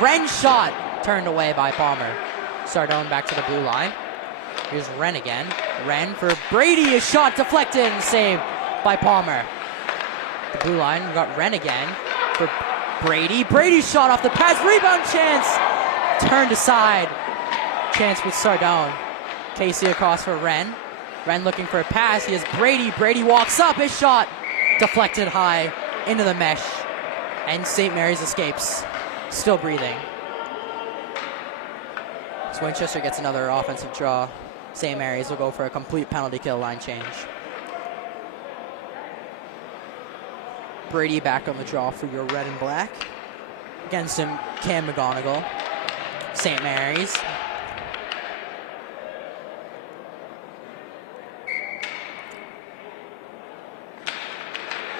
Wren's shot turned away by Palmer. Sardone back to the blue line. Here's Wren again. Wren for Brady. A shot deflected and saved by Palmer. The blue line, we got Wren again for Brady. Brady's shot off the pass. Rebound chance. Turned aside. Chance with Sardone. Casey across for Wren. Wren looking for a pass. He has Brady. Brady walks up. His shot deflected high into the mesh, and St. Mary's escapes, still breathing. So Winchester gets another offensive draw. St. Mary's will go for a complete penalty kill line change. Brady back on the draw for your red and black. Against him, Cam McGonigal. St. Mary's.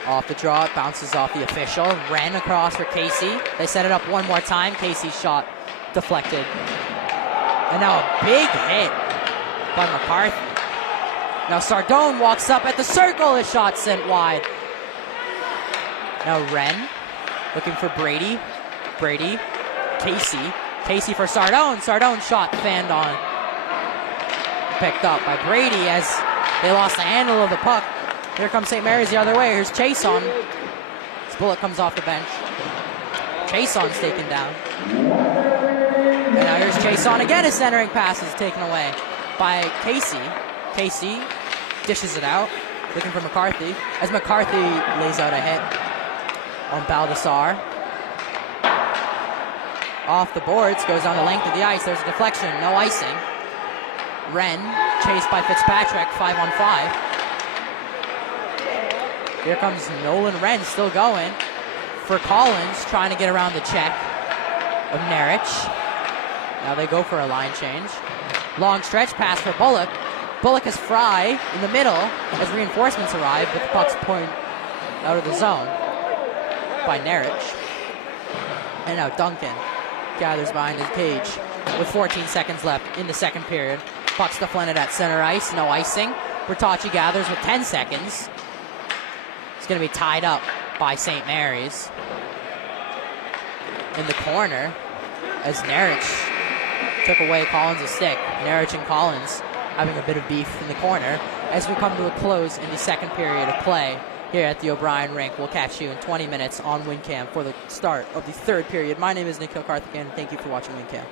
Off the draw, it bounces off the official. Ren across for Casey. They set it up one more time. Casey's shot deflected. And now a big hit by McCarthy. Now Sardone walks up at the circle. His shot sent wide. Now Ren looking for Brady. Brady. Casey. Casey for Sardone. Sardone shot fanned on. Picked up by Brady as they lost the handle of the puck. Here comes St. Mary's the other way. Here's Chason. This bullet comes off the bench. Chason's taken down. And now here's Chason again. His centering pass is taken away by Casey. Casey dishes it out, looking for McCarthy. As McCarthy lays out a hit on Baldassar. Off the boards, goes down the length of the ice. There's a deflection, no icing. Ren, chased by Fitzpatrick, 5-on-5. Here comes Nolan Wren still going for Collins, trying to get around the check of Nerich. Now they go for a line change. Long stretch pass for Bullock. Bullock is Fry in the middle as reinforcements arrive, but the puck's point out of the zone by Nerich. And now Duncan gathers behind his cage with 14 seconds left in the second period. Puck's deflected at center ice, no icing. Bertocci gathers with 10 seconds. It's going to be tied up by St. Mary's. In the corner, as Nerich took away Collins' stick. Nerich and Collins having a bit of beef in the corner. As we come to a close in the second period of play here at the O'Brien rink, we'll catch you in 20 minutes on WinCam for the start of the third period. My name is Nikhil Karthikeyan, and thank you for watching WinCam.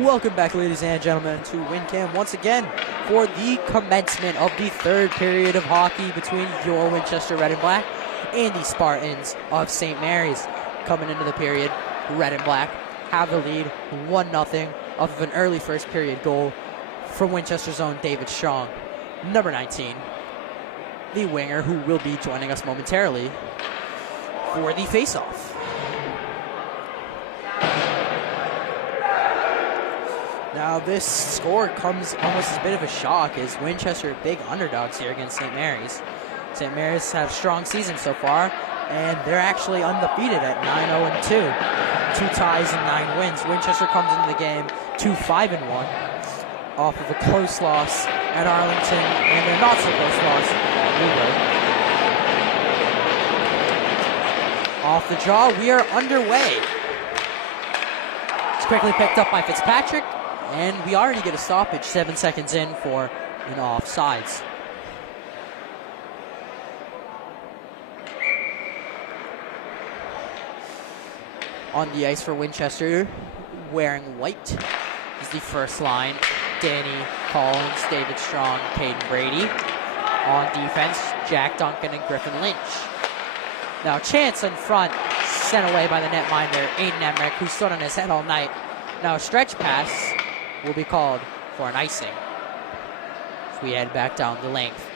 Welcome back, ladies and gentlemen, to WinCam once again for the commencement of the third period of hockey between your Winchester Red and Black and the Spartans of St. Mary's. Coming into the period, Red and Black have the lead 1-0 off of an early first period goal from Winchester's own David Strong, number 19, the winger who will be joining us momentarily for the face-off. Now, this score comes almost as a bit of a shock as Winchester big underdogs here against St. Mary's. St. Mary's had a strong season so far, and they're actually undefeated at 9-0-2. 2 ties and 9 wins. Winchester comes into the game 2-5-1 off of a close loss at Arlington and a not-so-close loss at Newburgh. Off the draw, we are underway. It's quickly picked up by Fitzpatrick. And we already get a stoppage 7 seconds in for an offsides. On the ice for Winchester, wearing white, is the first line. Danny Collins, David Strong, Peyton Brady. On defense, Jack Duncan and Griffin Lynch. Now, chance in front, sent away by the netminder, Aiden Emmerich, who stood on his head all night. Now, a stretch pass will be called for an icing as we head back down the length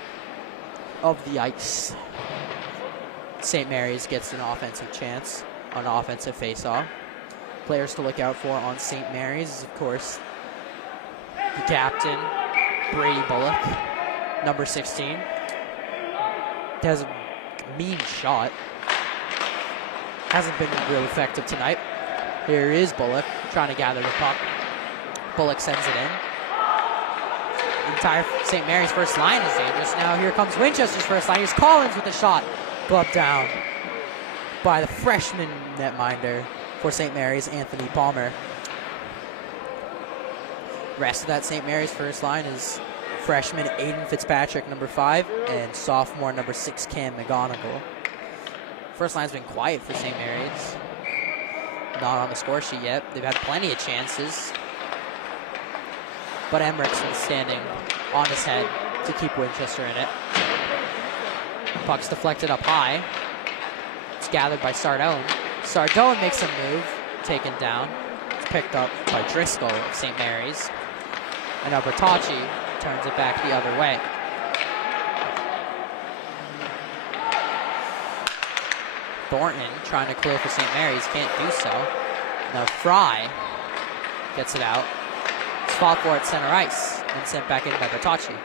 of the ice. St. Mary's gets an offensive chance on an offensive faceoff. Players to look out for on St. Mary's is, of course, the captain, Brady Bullock, number 16. He has a mean shot. Hasn't been real effective tonight. Here is Bullock trying to gather the puck. Bullock sends it in. The entire St. Mary's first line is dangerous. Now here comes Winchester's first line. Here's Collins with a shot. Gloved down by the freshman netminder for St. Mary's, Anthony Palmer. Rest of that St. Mary's first line is freshman Aiden Fitzpatrick, number 5, and sophomore number 6, Cam McGonigal. First line's been quiet for St. Mary's. Not on the score sheet yet. They've had plenty of chances. But Emmerich's been standing on his head to keep Winchester in it. Puck's deflected up high. It's gathered by Sardone. Sardone makes a move, taken down. It's picked up by Driscoll of St. Mary's. And now Bertocci turns it back the other way. Thornton trying to clear for St. Mary's, can't do so. Now Fry gets it out. It's fought for at center ice and sent back in by Bertocci.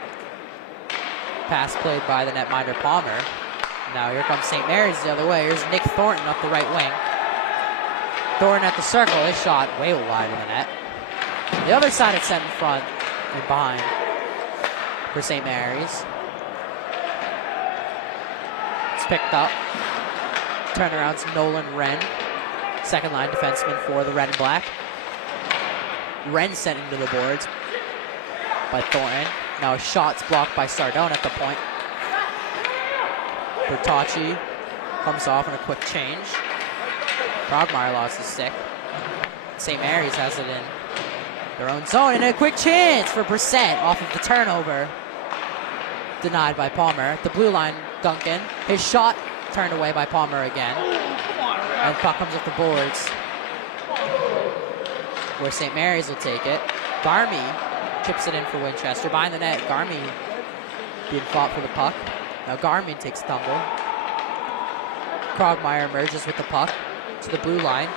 Pass played by the netminder Palmer. Now here comes St. Mary's the other way. Here's Nick Thornton up the right wing. Thornton at the circle. His shot way wide of the net. The other side it's sent in front and behind for St. Mary's. It's picked up. Turnaround's Nolan Wren, second line defenseman for the Red and Black. Wren sent into the boards by Thornton. Now a shot's blocked by Sardone at the point. Bertocci comes off on a quick change. Krogmeyer lost his stick. St. Mary's has it in their own zone, and a quick chance for Brissett off of the turnover. Denied by Palmer. At the blue line, Duncan. His shot turned away by Palmer again. And puck comes off the boards. where St. Mary's will take it. Garmy chips it in for Winchester. Behind the net, Garmy being fought for the puck. Now Garmy takes a tumble. Krogmeyer emerges with the puck to the blue line.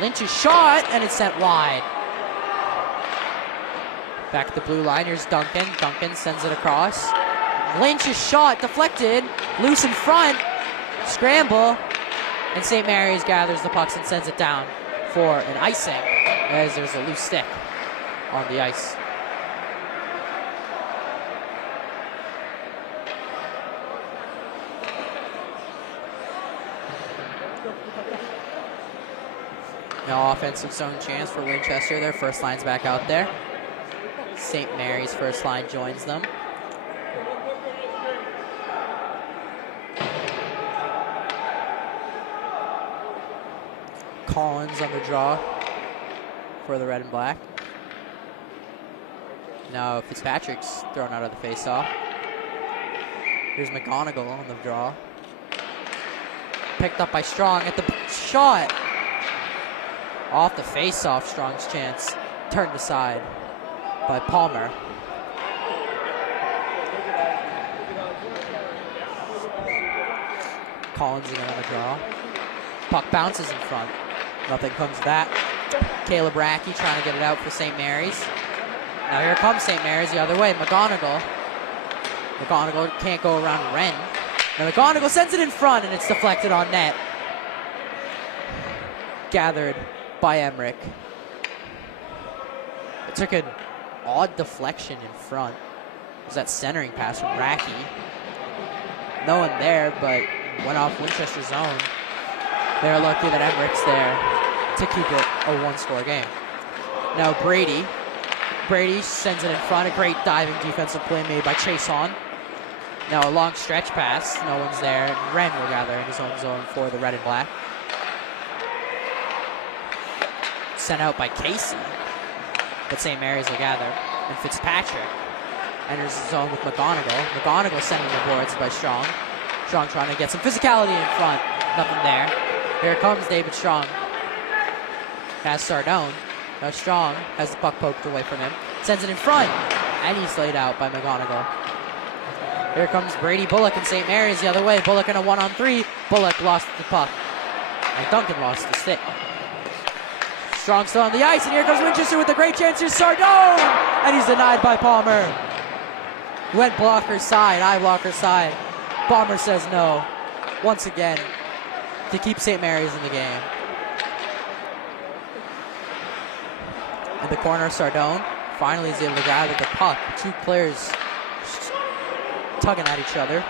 Lynch's shot, and it's sent wide. Back at the blue line, here's Duncan. Duncan sends it across. Lynch's shot deflected, loose in front, scramble, and St. Mary's gathers the pucks and sends it down for an icing, as there's a loose stick on the ice. No offensive zone chance for Winchester. Their first line's back out there. St. Mary's first line joins them. Collins on the draw for the red and black. Now Fitzpatrick's thrown out of the faceoff. Here's McGonigal on the draw. Picked up by Strong at the shot. Off the faceoff, Strong's chance. Turned aside by Palmer. Collins again on the draw. Puck bounces in front. Nothing comes of that. Caleb Racky trying to get it out for St. Mary's. Now here comes St. Mary's the other way. McGonigal. McGonigal can't go around Wren. Now McGonigal sends it in front, and it's deflected on net. Gathered by Emmerich. It took an odd deflection in front. It was that centering pass from Racky. No one there, but went off Winchester's zone. They're lucky that Emmerich's there to keep it a one-score game. Now Brady sends it in front. A great diving defensive play made by Chase On. Now a long stretch pass. No one's there. And Wren will gather in his own zone for the red and black. Sent out by Casey. But St. Mary's will gather. And Fitzpatrick enters the zone with McGonigal. McGonigal sending the boards by Strong. Strong trying to get some physicality in front. Nothing there. Here comes David Strong. Has Sardone. Now Strong has the puck poked away from him. Sends it in front. And he's laid out by McGonigal. Here comes Brady Bullock and St. Mary's the other way. Bullock in a 1-on-3. Bullock lost the puck. And Duncan lost the stick. Strong still on the ice, and here comes Winchester with a great chance. Here's Sardone! And he's denied by Palmer. Went blocker side, eye blocker side. Palmer says no. Once again, to keep St. Mary's in the game. In the corner, Sardone finally is able to gather the puck. Two players tugging at each other.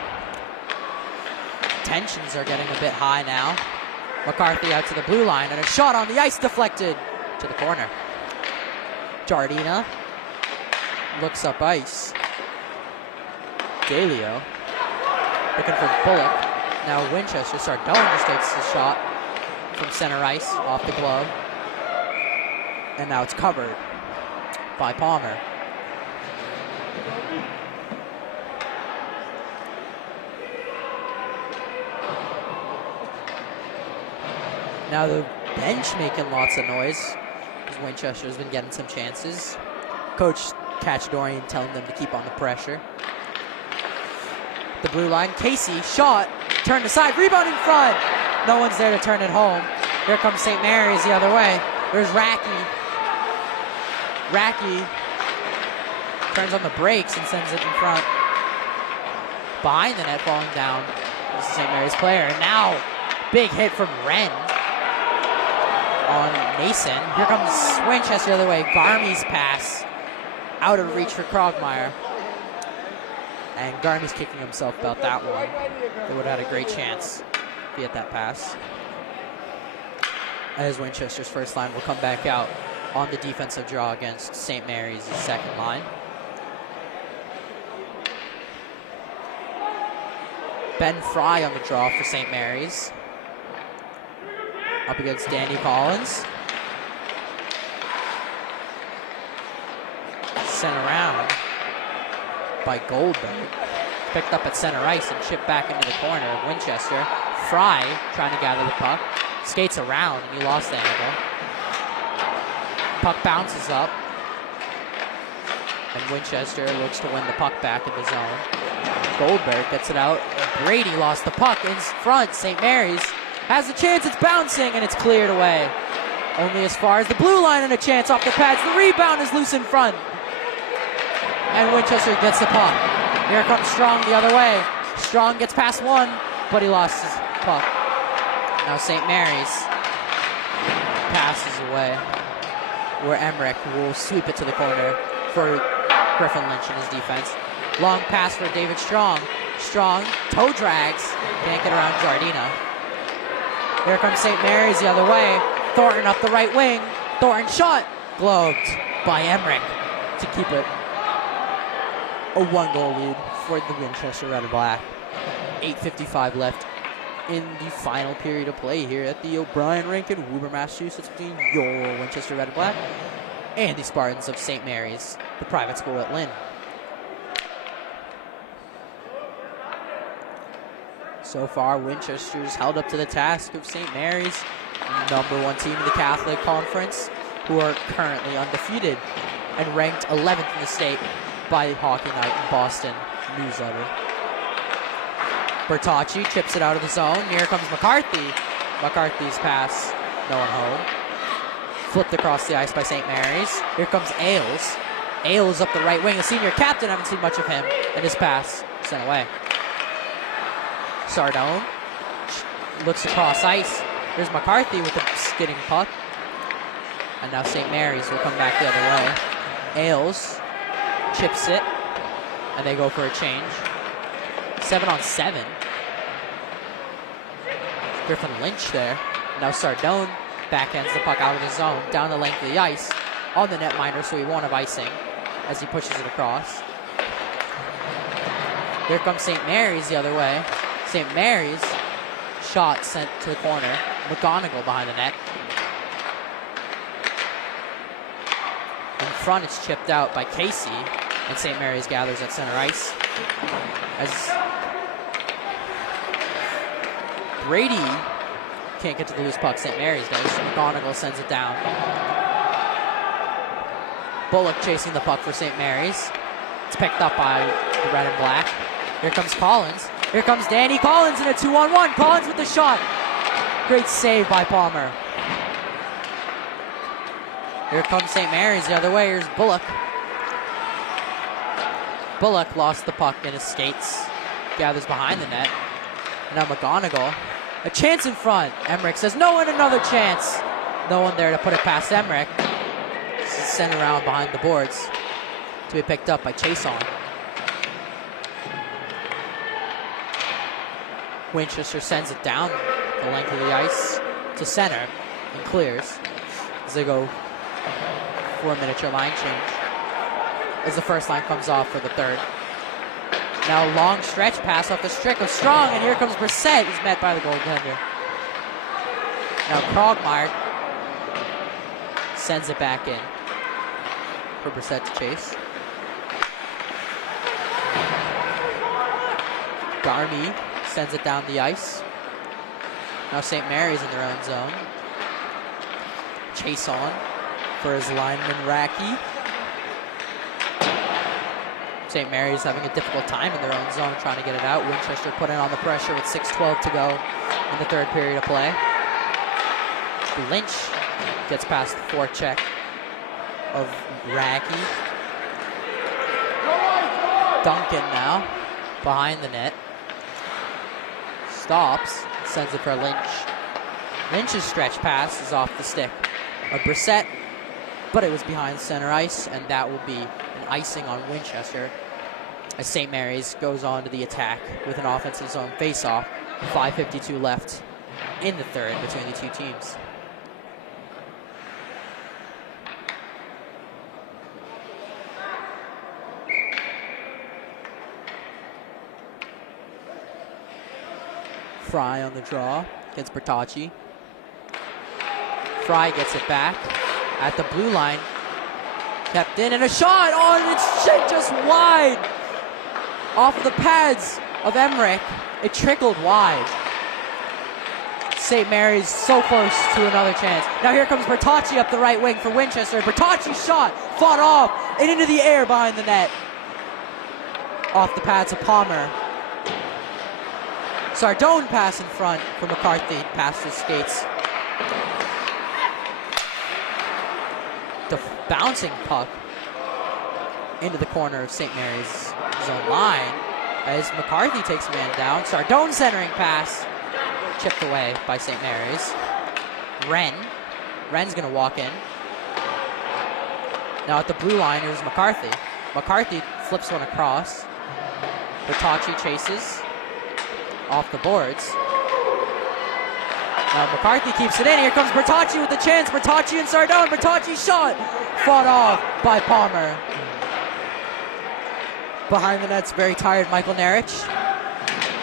Tensions are getting a bit high now. McCarthy out to the blue line, and a shot on the ice deflected to the corner. Jardina looks up ice. Galeo looking for Bullock. Now Winchester. Sardone just takes the shot from center ice off the glove. And now it's covered by Palmer. Now the bench making lots of noise because Winchester's been getting some chances. Coach Cacciadorian telling them to keep on the pressure. The blue line, Casey, shot, turned aside, rebound in front. No one's there to turn it home. Here comes St. Mary's the other way. There's Racky. Racky turns on the brakes and sends it in front. Behind the net, falling down. This is St. Mary's player. And now, big hit from Wren on Mason. Here comes Winchester the other way. Garmy's pass out of reach for Krogmeyer. And Garmy's kicking himself about that one. They would have had a great chance to get that pass. As Winchester's first line will come back out on the defensive draw against St. Mary's second line. Ben Fry on the draw for St. Mary's. Up against Danny Collins. Sent around by Goldberg. Picked up at center ice and chipped back into the corner of Winchester. Fry trying to gather the puck. Skates around and he lost the angle. Puck bounces up. And Winchester looks to win the puck back in the zone. Goldberg gets it out. Brady lost the puck in front. St. Mary's has a chance. It's bouncing, and it's cleared away. Only as far as the blue line, and a chance off the pads. The rebound is loose in front. And Winchester gets the puck. Here comes Strong the other way. Strong gets past one, but he lost his puck. Now St. Mary's passes away, where Emmerich will sweep it to the corner for Griffin Lynch in his defense. Long pass for David Strong. Strong, toe drags, can't get around Giardina. Here comes St. Mary's the other way. Thornton up the right wing. Thornton shot, globed by Emmerich to keep it a 1-goal lead for the Winchester Red and Black. 8:55 left in the final period of play here at the O'Brien rink in Woburn, Massachusetts, between your Winchester Red and Black and the Spartans of St. Mary's, the private school at Lynn. So far, Winchester's held up to the task of St. Mary's, #1 team in the Catholic Conference, who are currently undefeated and ranked 11th in the state by Hockey Night in Boston newsletter. Bertocci chips it out of the zone. Here comes McCarthy. McCarthy's pass, no one home. Flipped across the ice by St. Mary's. Here comes Ailes. Ailes up the right wing. The senior captain, haven't seen much of him. And his pass sent away. Sardone looks across ice. There's McCarthy with the skidding puck. And now St. Mary's will come back the other way. Ailes chips it. And they go for a change. 7-on-7. Griffin Lynch there. Now Sardone backhands the puck out of the zone, down the length of the ice, on the netminder, so he won't have icing as he pushes it across. Here comes St. Mary's the other way. St. Mary's shot sent to the corner. McGonigal behind the net. In front, it's chipped out by Casey, and St. Mary's gathers at center ice. As Brady can't get to the loose puck, St. Mary's does. McGonigal sends it down. Bullock chasing the puck for St. Mary's. It's picked up by the Red and Black. Here comes Collins. Here comes Danny Collins in a 2-on-1. Collins with the shot. Great save by Palmer. Here comes St. Mary's the other way. Here's Bullock. Bullock lost the puck in his skates. Gathers behind the net. Now McGonigal. A chance in front. Emmerich says no, and another chance. No one there to put it past Emmerich. Sent around behind the boards to be picked up by Chason. Winchester sends it down the length of the ice to center and clears as they go for a miniature line change as the first line comes off for the third. Now a long stretch pass off the stick of Strong, and here comes Brissett, who's met by the goaltender. Now Krogmeyer sends it back in for Brissett to chase. Garmy sends it down the ice. Now St. Mary's in their own zone. Chase on for his lineman Racky. St. Mary's having a difficult time in their own zone trying to get it out. Winchester putting on the pressure with 6:12 to go in the third period of play. Lynch gets past the forecheck of Racky. Duncan now behind the net. Stops, sends it for Lynch. Lynch's stretch pass is off the stick of Brissett, but it was behind center ice, and that will be an icing on Winchester as St. Mary's goes on to the attack with an offensive zone face-off. 5:52 left in the third between the two teams. Fry on the draw against Bertocci. Fry gets it back at the blue line. Kept in, and a shot! Oh, and it's just wide! Off the pads of Emmerich. It trickled wide. St. Mary's so close to another chance. Now here comes Bertocci up the right wing for Winchester. Bertocci's shot fought off and into the air behind the net. Off the pads of Palmer. Sardone pass in front for McCarthy, past his skates. The bouncing puck into the corner of St. Mary's zone line as McCarthy takes a man down. Sardone centering pass, chipped away by St. Mary's. Ren's gonna walk in. Now at the blue line, here's McCarthy. McCarthy flips one across. Bertocci chases off the boards. Now McCarthy keeps it in. Here comes Bertocci with the chance. Bertocci and Sardone. Bertocci's shot fought off by Palmer. Behind the net's very tired Michael Nerich.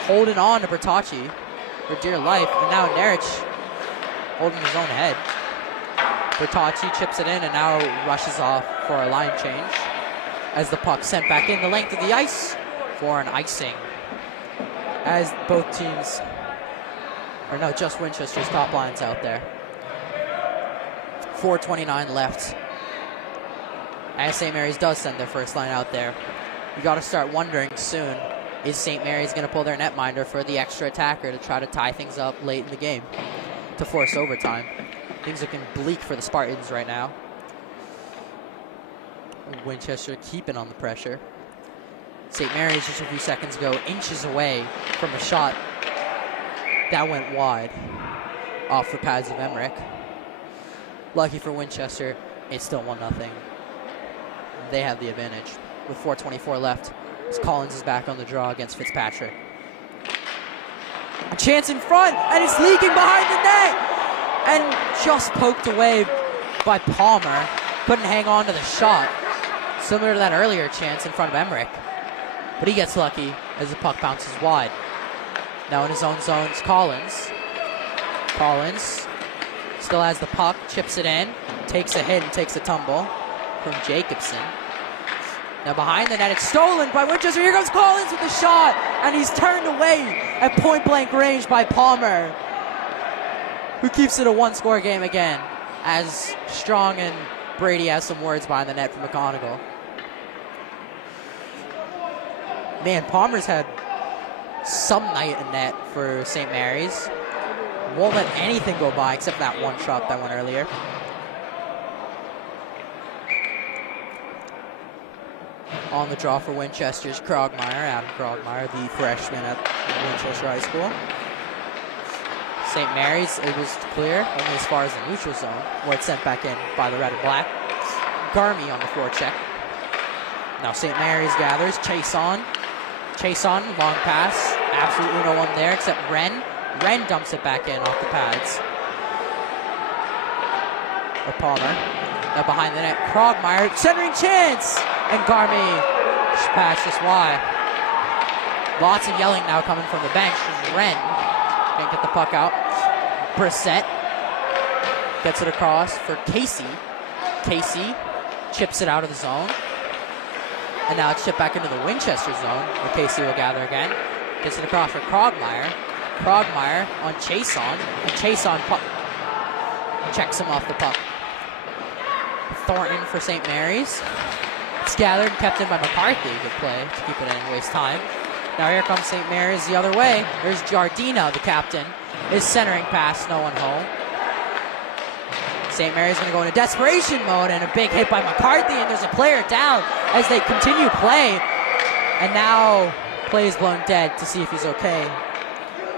Holding on to Bertocci for dear life. And now Nerich holding his own head. Bertocci chips it in and now rushes off for a line change. As the puck sent back in the length of the ice for an icing. As both teams, or no, just Winchester's top line's out there. 4:29 left. As St. Mary's does send their first line out there. You got to start wondering soon, is St. Mary's going to pull their netminder for the extra attacker to try to tie things up late in the game to force overtime? Things looking bleak for the Spartans right now. Winchester keeping on the pressure. St. Mary's just a few seconds ago, inches away from a shot that went wide off the pads of Emmerich. Lucky for Winchester, it's still 1-0. They have the advantage with 4:24 left as Collins is back on the draw against Fitzpatrick. A chance in front, and it's leaking behind the net! And just poked away by Palmer. Couldn't hang on to the shot. Similar to that earlier chance in front of Emmerich. But he gets lucky as the puck bounces wide. Now in his own zone, it's Collins. Collins still has the puck, chips it in, takes a hit and takes a tumble from Jacobson. Now behind the net, it's stolen by Winchester. Here comes Collins with a shot, and he's turned away at point-blank range by Palmer, who keeps it a one-score game again, as Strong and Brady has some words behind the net from McGonigal. Man, Palmer's had some night in net for St. Mary's. Won't let anything go by except that one shot that went earlier. On the draw for Winchester's Krogmeyer, Adam Krogmeyer, the freshman at Winchester High School. St. Mary's, it was clear only as far as the neutral zone, where it's sent back in by the red and black. Garmy on the forecheck. Now St. Mary's gathers, chase on, long pass. Absolutely no one there except Ren. Ren dumps it back in off the pads. Or Palmer. Now behind the net, Krogmeyer, centering chance! And Garmy pass just wide. Lots of yelling now coming from the bench as Ren can't get the puck out. Brissett gets it across for Casey. Casey chips it out of the zone. And now it's chipped back into the Winchester zone, where Casey will gather again. Gets it across for Krogmeyer. Krogmeyer on Chason, and Chason checks him off the puck. Thornton for St. Mary's. It's gathered and kept in by McCarthy. Good play to keep it in and waste time. Now here comes St. Mary's the other way. There's Giardina, the captain. His centering pass, no one home. St. Mary's going to go into desperation mode, and a big hit by McCarthy, and there's a player down as they continue play. And now play is blown dead to see if he's okay.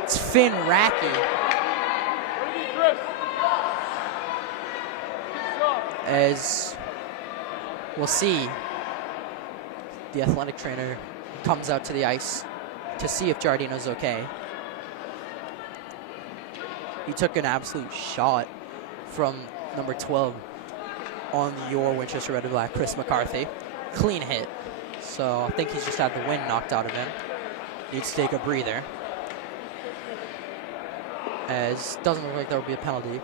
It's Finn Racky. As we'll see, the athletic trainer comes out to the ice to see if Giardino's okay. He took an absolute shot from number 12 on your Winchester Red and Black, Chris McCarthy. Clean hit. So I think he's just had the wind knocked out of him. Needs to take a breather. As doesn't look like there will be a penalty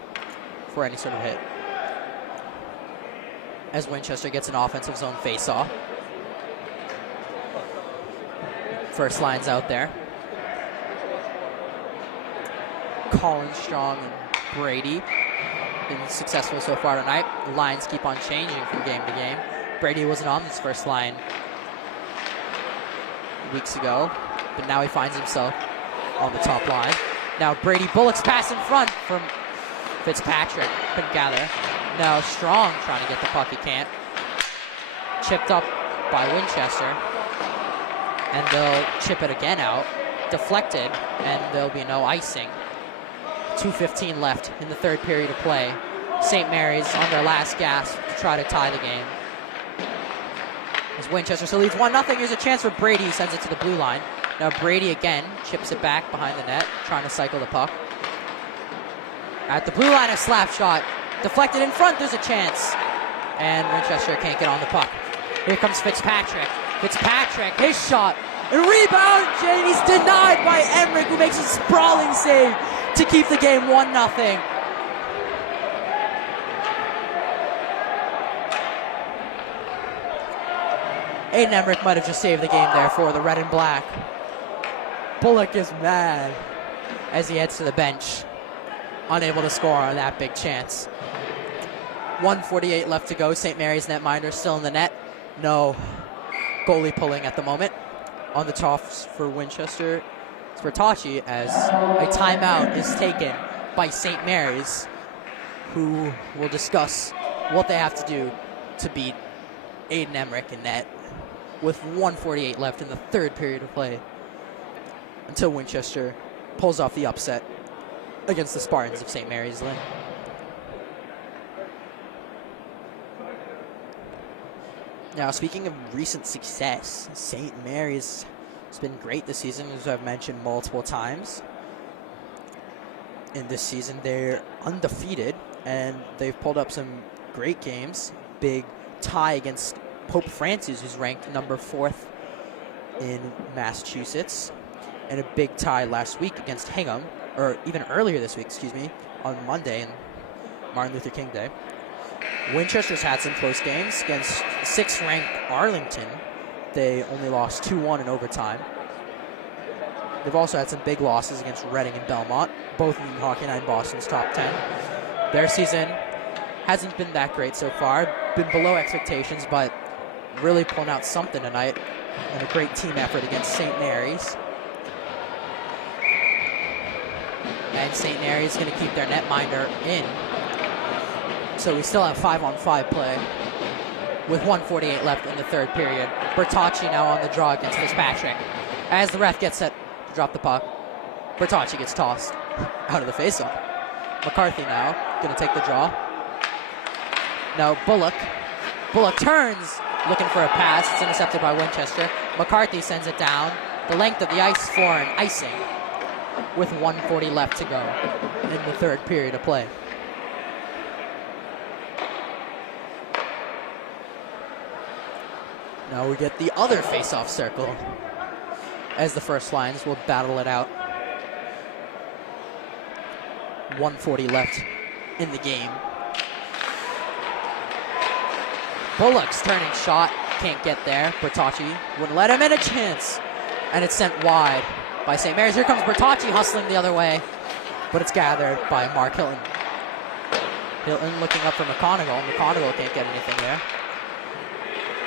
for any sort of hit. As Winchester gets an offensive zone face-off. First line's out there. Collins, Strong, and Brady. Been successful so far tonight. The lines keep on changing from game to game. Brady wasn't on this first line weeks ago, but now he finds himself on the top line. Now Brady Bullock's pass in front from Fitzpatrick. Couldn't gather. Now Strong trying to get the puck. He can't. Chipped up by Winchester. And they'll chip it again out. Deflected, and there'll be no icing. 2:15 left in the third period of play. St. Mary's on their last gasp to try to tie the game. As Winchester still leads 1-0, here's a chance for Brady. He sends it to the blue line. Now Brady again chips it back behind the net, trying to cycle the puck. At the blue line, a slap shot. Deflected in front, there's a chance. And Winchester can't get on the puck. Here comes Fitzpatrick. Fitzpatrick, his shot. And rebound, and he's denied by Emmerich, who makes a sprawling save to keep the game 1-0. Aiden Emmerich might have just saved the game there for the red and black. Bullock is mad as he heads to the bench, unable to score on that big chance. 1:48 left to go. St. Mary's netminder still in the net. No goalie pulling at the moment. On the toss for Winchester, it's Bertocci, as a timeout is taken by St. Mary's, who will discuss what they have to do to beat Aiden Emmerich in net with 1:48 left in the third period of play, until Winchester pulls off the upset against the Spartans of St. Mary's Lynn. Now, speaking of recent success, St. Mary's has been great this season, as I've mentioned multiple times. In this season, they're undefeated, and they've pulled up some great games. Big tie against Pope Francis, who's ranked number 4th in Massachusetts, and a big tie last week against Hingham, or even earlier this week, on Monday, and Martin Luther King Day. Winchester's had some close games against 6th-ranked Arlington. They only lost 2-1 in overtime. They've also had some big losses against Reading and Belmont, both in Hockey Night Boston's top 10. Their season hasn't been that great so far, been below expectations, but really pulling out something tonight, and a great team effort against St. Mary's. And St. Mary's going to keep their netminder in. So we still have 5-on-5 play with 1:48 left in the third period. Bertocci now on the draw against Fitzpatrick. As the ref gets set to drop the puck, Bertocci gets tossed out of the faceoff. McCarthy now going to take the draw. Now Bullock turns, looking for a pass. It's intercepted by Winchester. McCarthy sends it down the length of the ice for an icing with 1:40 left to go in the third period of play. Now we get the other face-off circle as the first lines will battle it out. 1:40 left in the game. Bullock's turning shot, can't get there. Bertocci wouldn't let him in, a chance. And it's sent wide by St. Mary's. Here comes Bertocci hustling the other way, but it's gathered by Mark Hilton. Hilton looking up for McConaughey. McConaughey can't get anything there.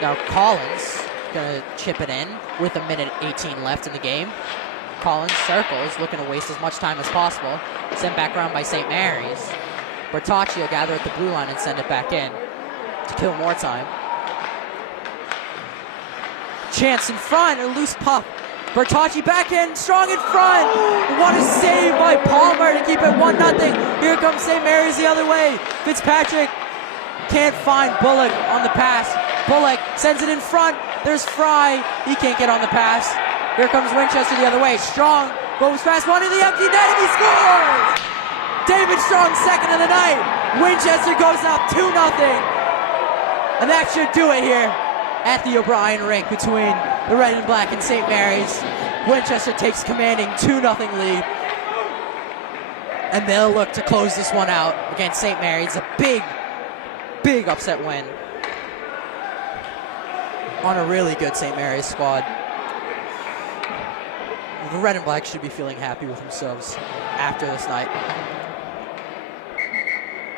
Now Collins gonna chip it in with 1:18 left in the game. Collins circles, looking to waste as much time as possible. Sent back around by St. Mary's. Bertocci will gather at the blue line and send it back in to kill more time. Chance in front, a loose puck. Bertocci back in, Strong in front. What a save by Palmer to keep it 1-0. Here comes St. Mary's the other way. Fitzpatrick can't find Bullock on the pass. Bullock sends it in front. There's Fry. He can't get on the pass. Here comes Winchester the other way. Strong goes past one in the empty net, and he scores! David Strong, second of the night. Winchester goes up 2-0. And that should do it here at the O'Brien rink between the Red and Black and St. Mary's. Winchester takes commanding 2-0 lead. And they'll look to close this one out against St. Mary's. A big upset win on a really good St. Mary's squad. the Red and Black should be feeling happy with themselves after this night.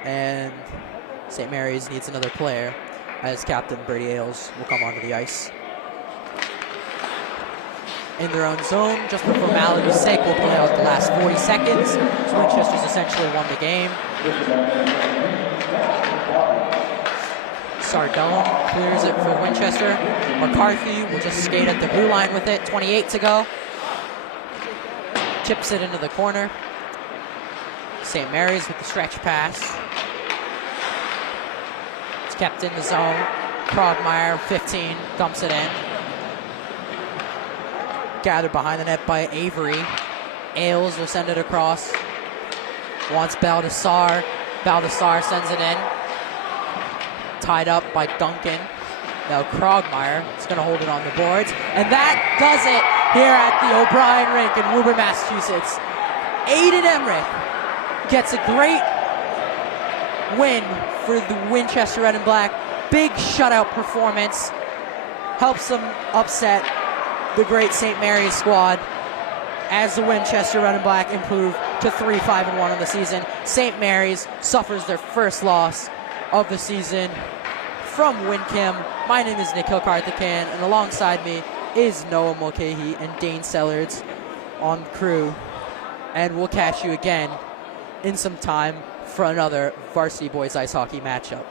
And St. Mary's needs another player as Captain Brady Ailes will come onto the ice. In their own zone, just for formality's sake, we'll play out the last 40 seconds. So Winchester's essentially won the game. Sardone clears it for Winchester. McCarthy will just skate at the blue line with it. 28 to go. Chips it into the corner. St. Mary's with the stretch pass. It's kept in the zone. Krogmeyer, 15, dumps it in. Gathered behind the net by Avery. Ailes will send it across. Wants Baldassar. Baldassar sends it in. Tied up by Duncan. Now Krogmeyer is going to hold it on the boards. And that does it here at the O'Brien Rink in Woburn, Massachusetts. Aiden Emmerich gets a great win for the Winchester Red and Black. Big shutout performance. Helps them upset the great St. Mary's squad as the Winchester Red and Black improve to 3-5-1 on the season. St. Mary's suffers their first loss of the season. From Winkim, my name is Nikhil Karthikeyan, and alongside me is Noah Mulcahy and Dane Sellards on the crew. And we'll catch you again in some time for another Varsity Boys Ice Hockey matchup.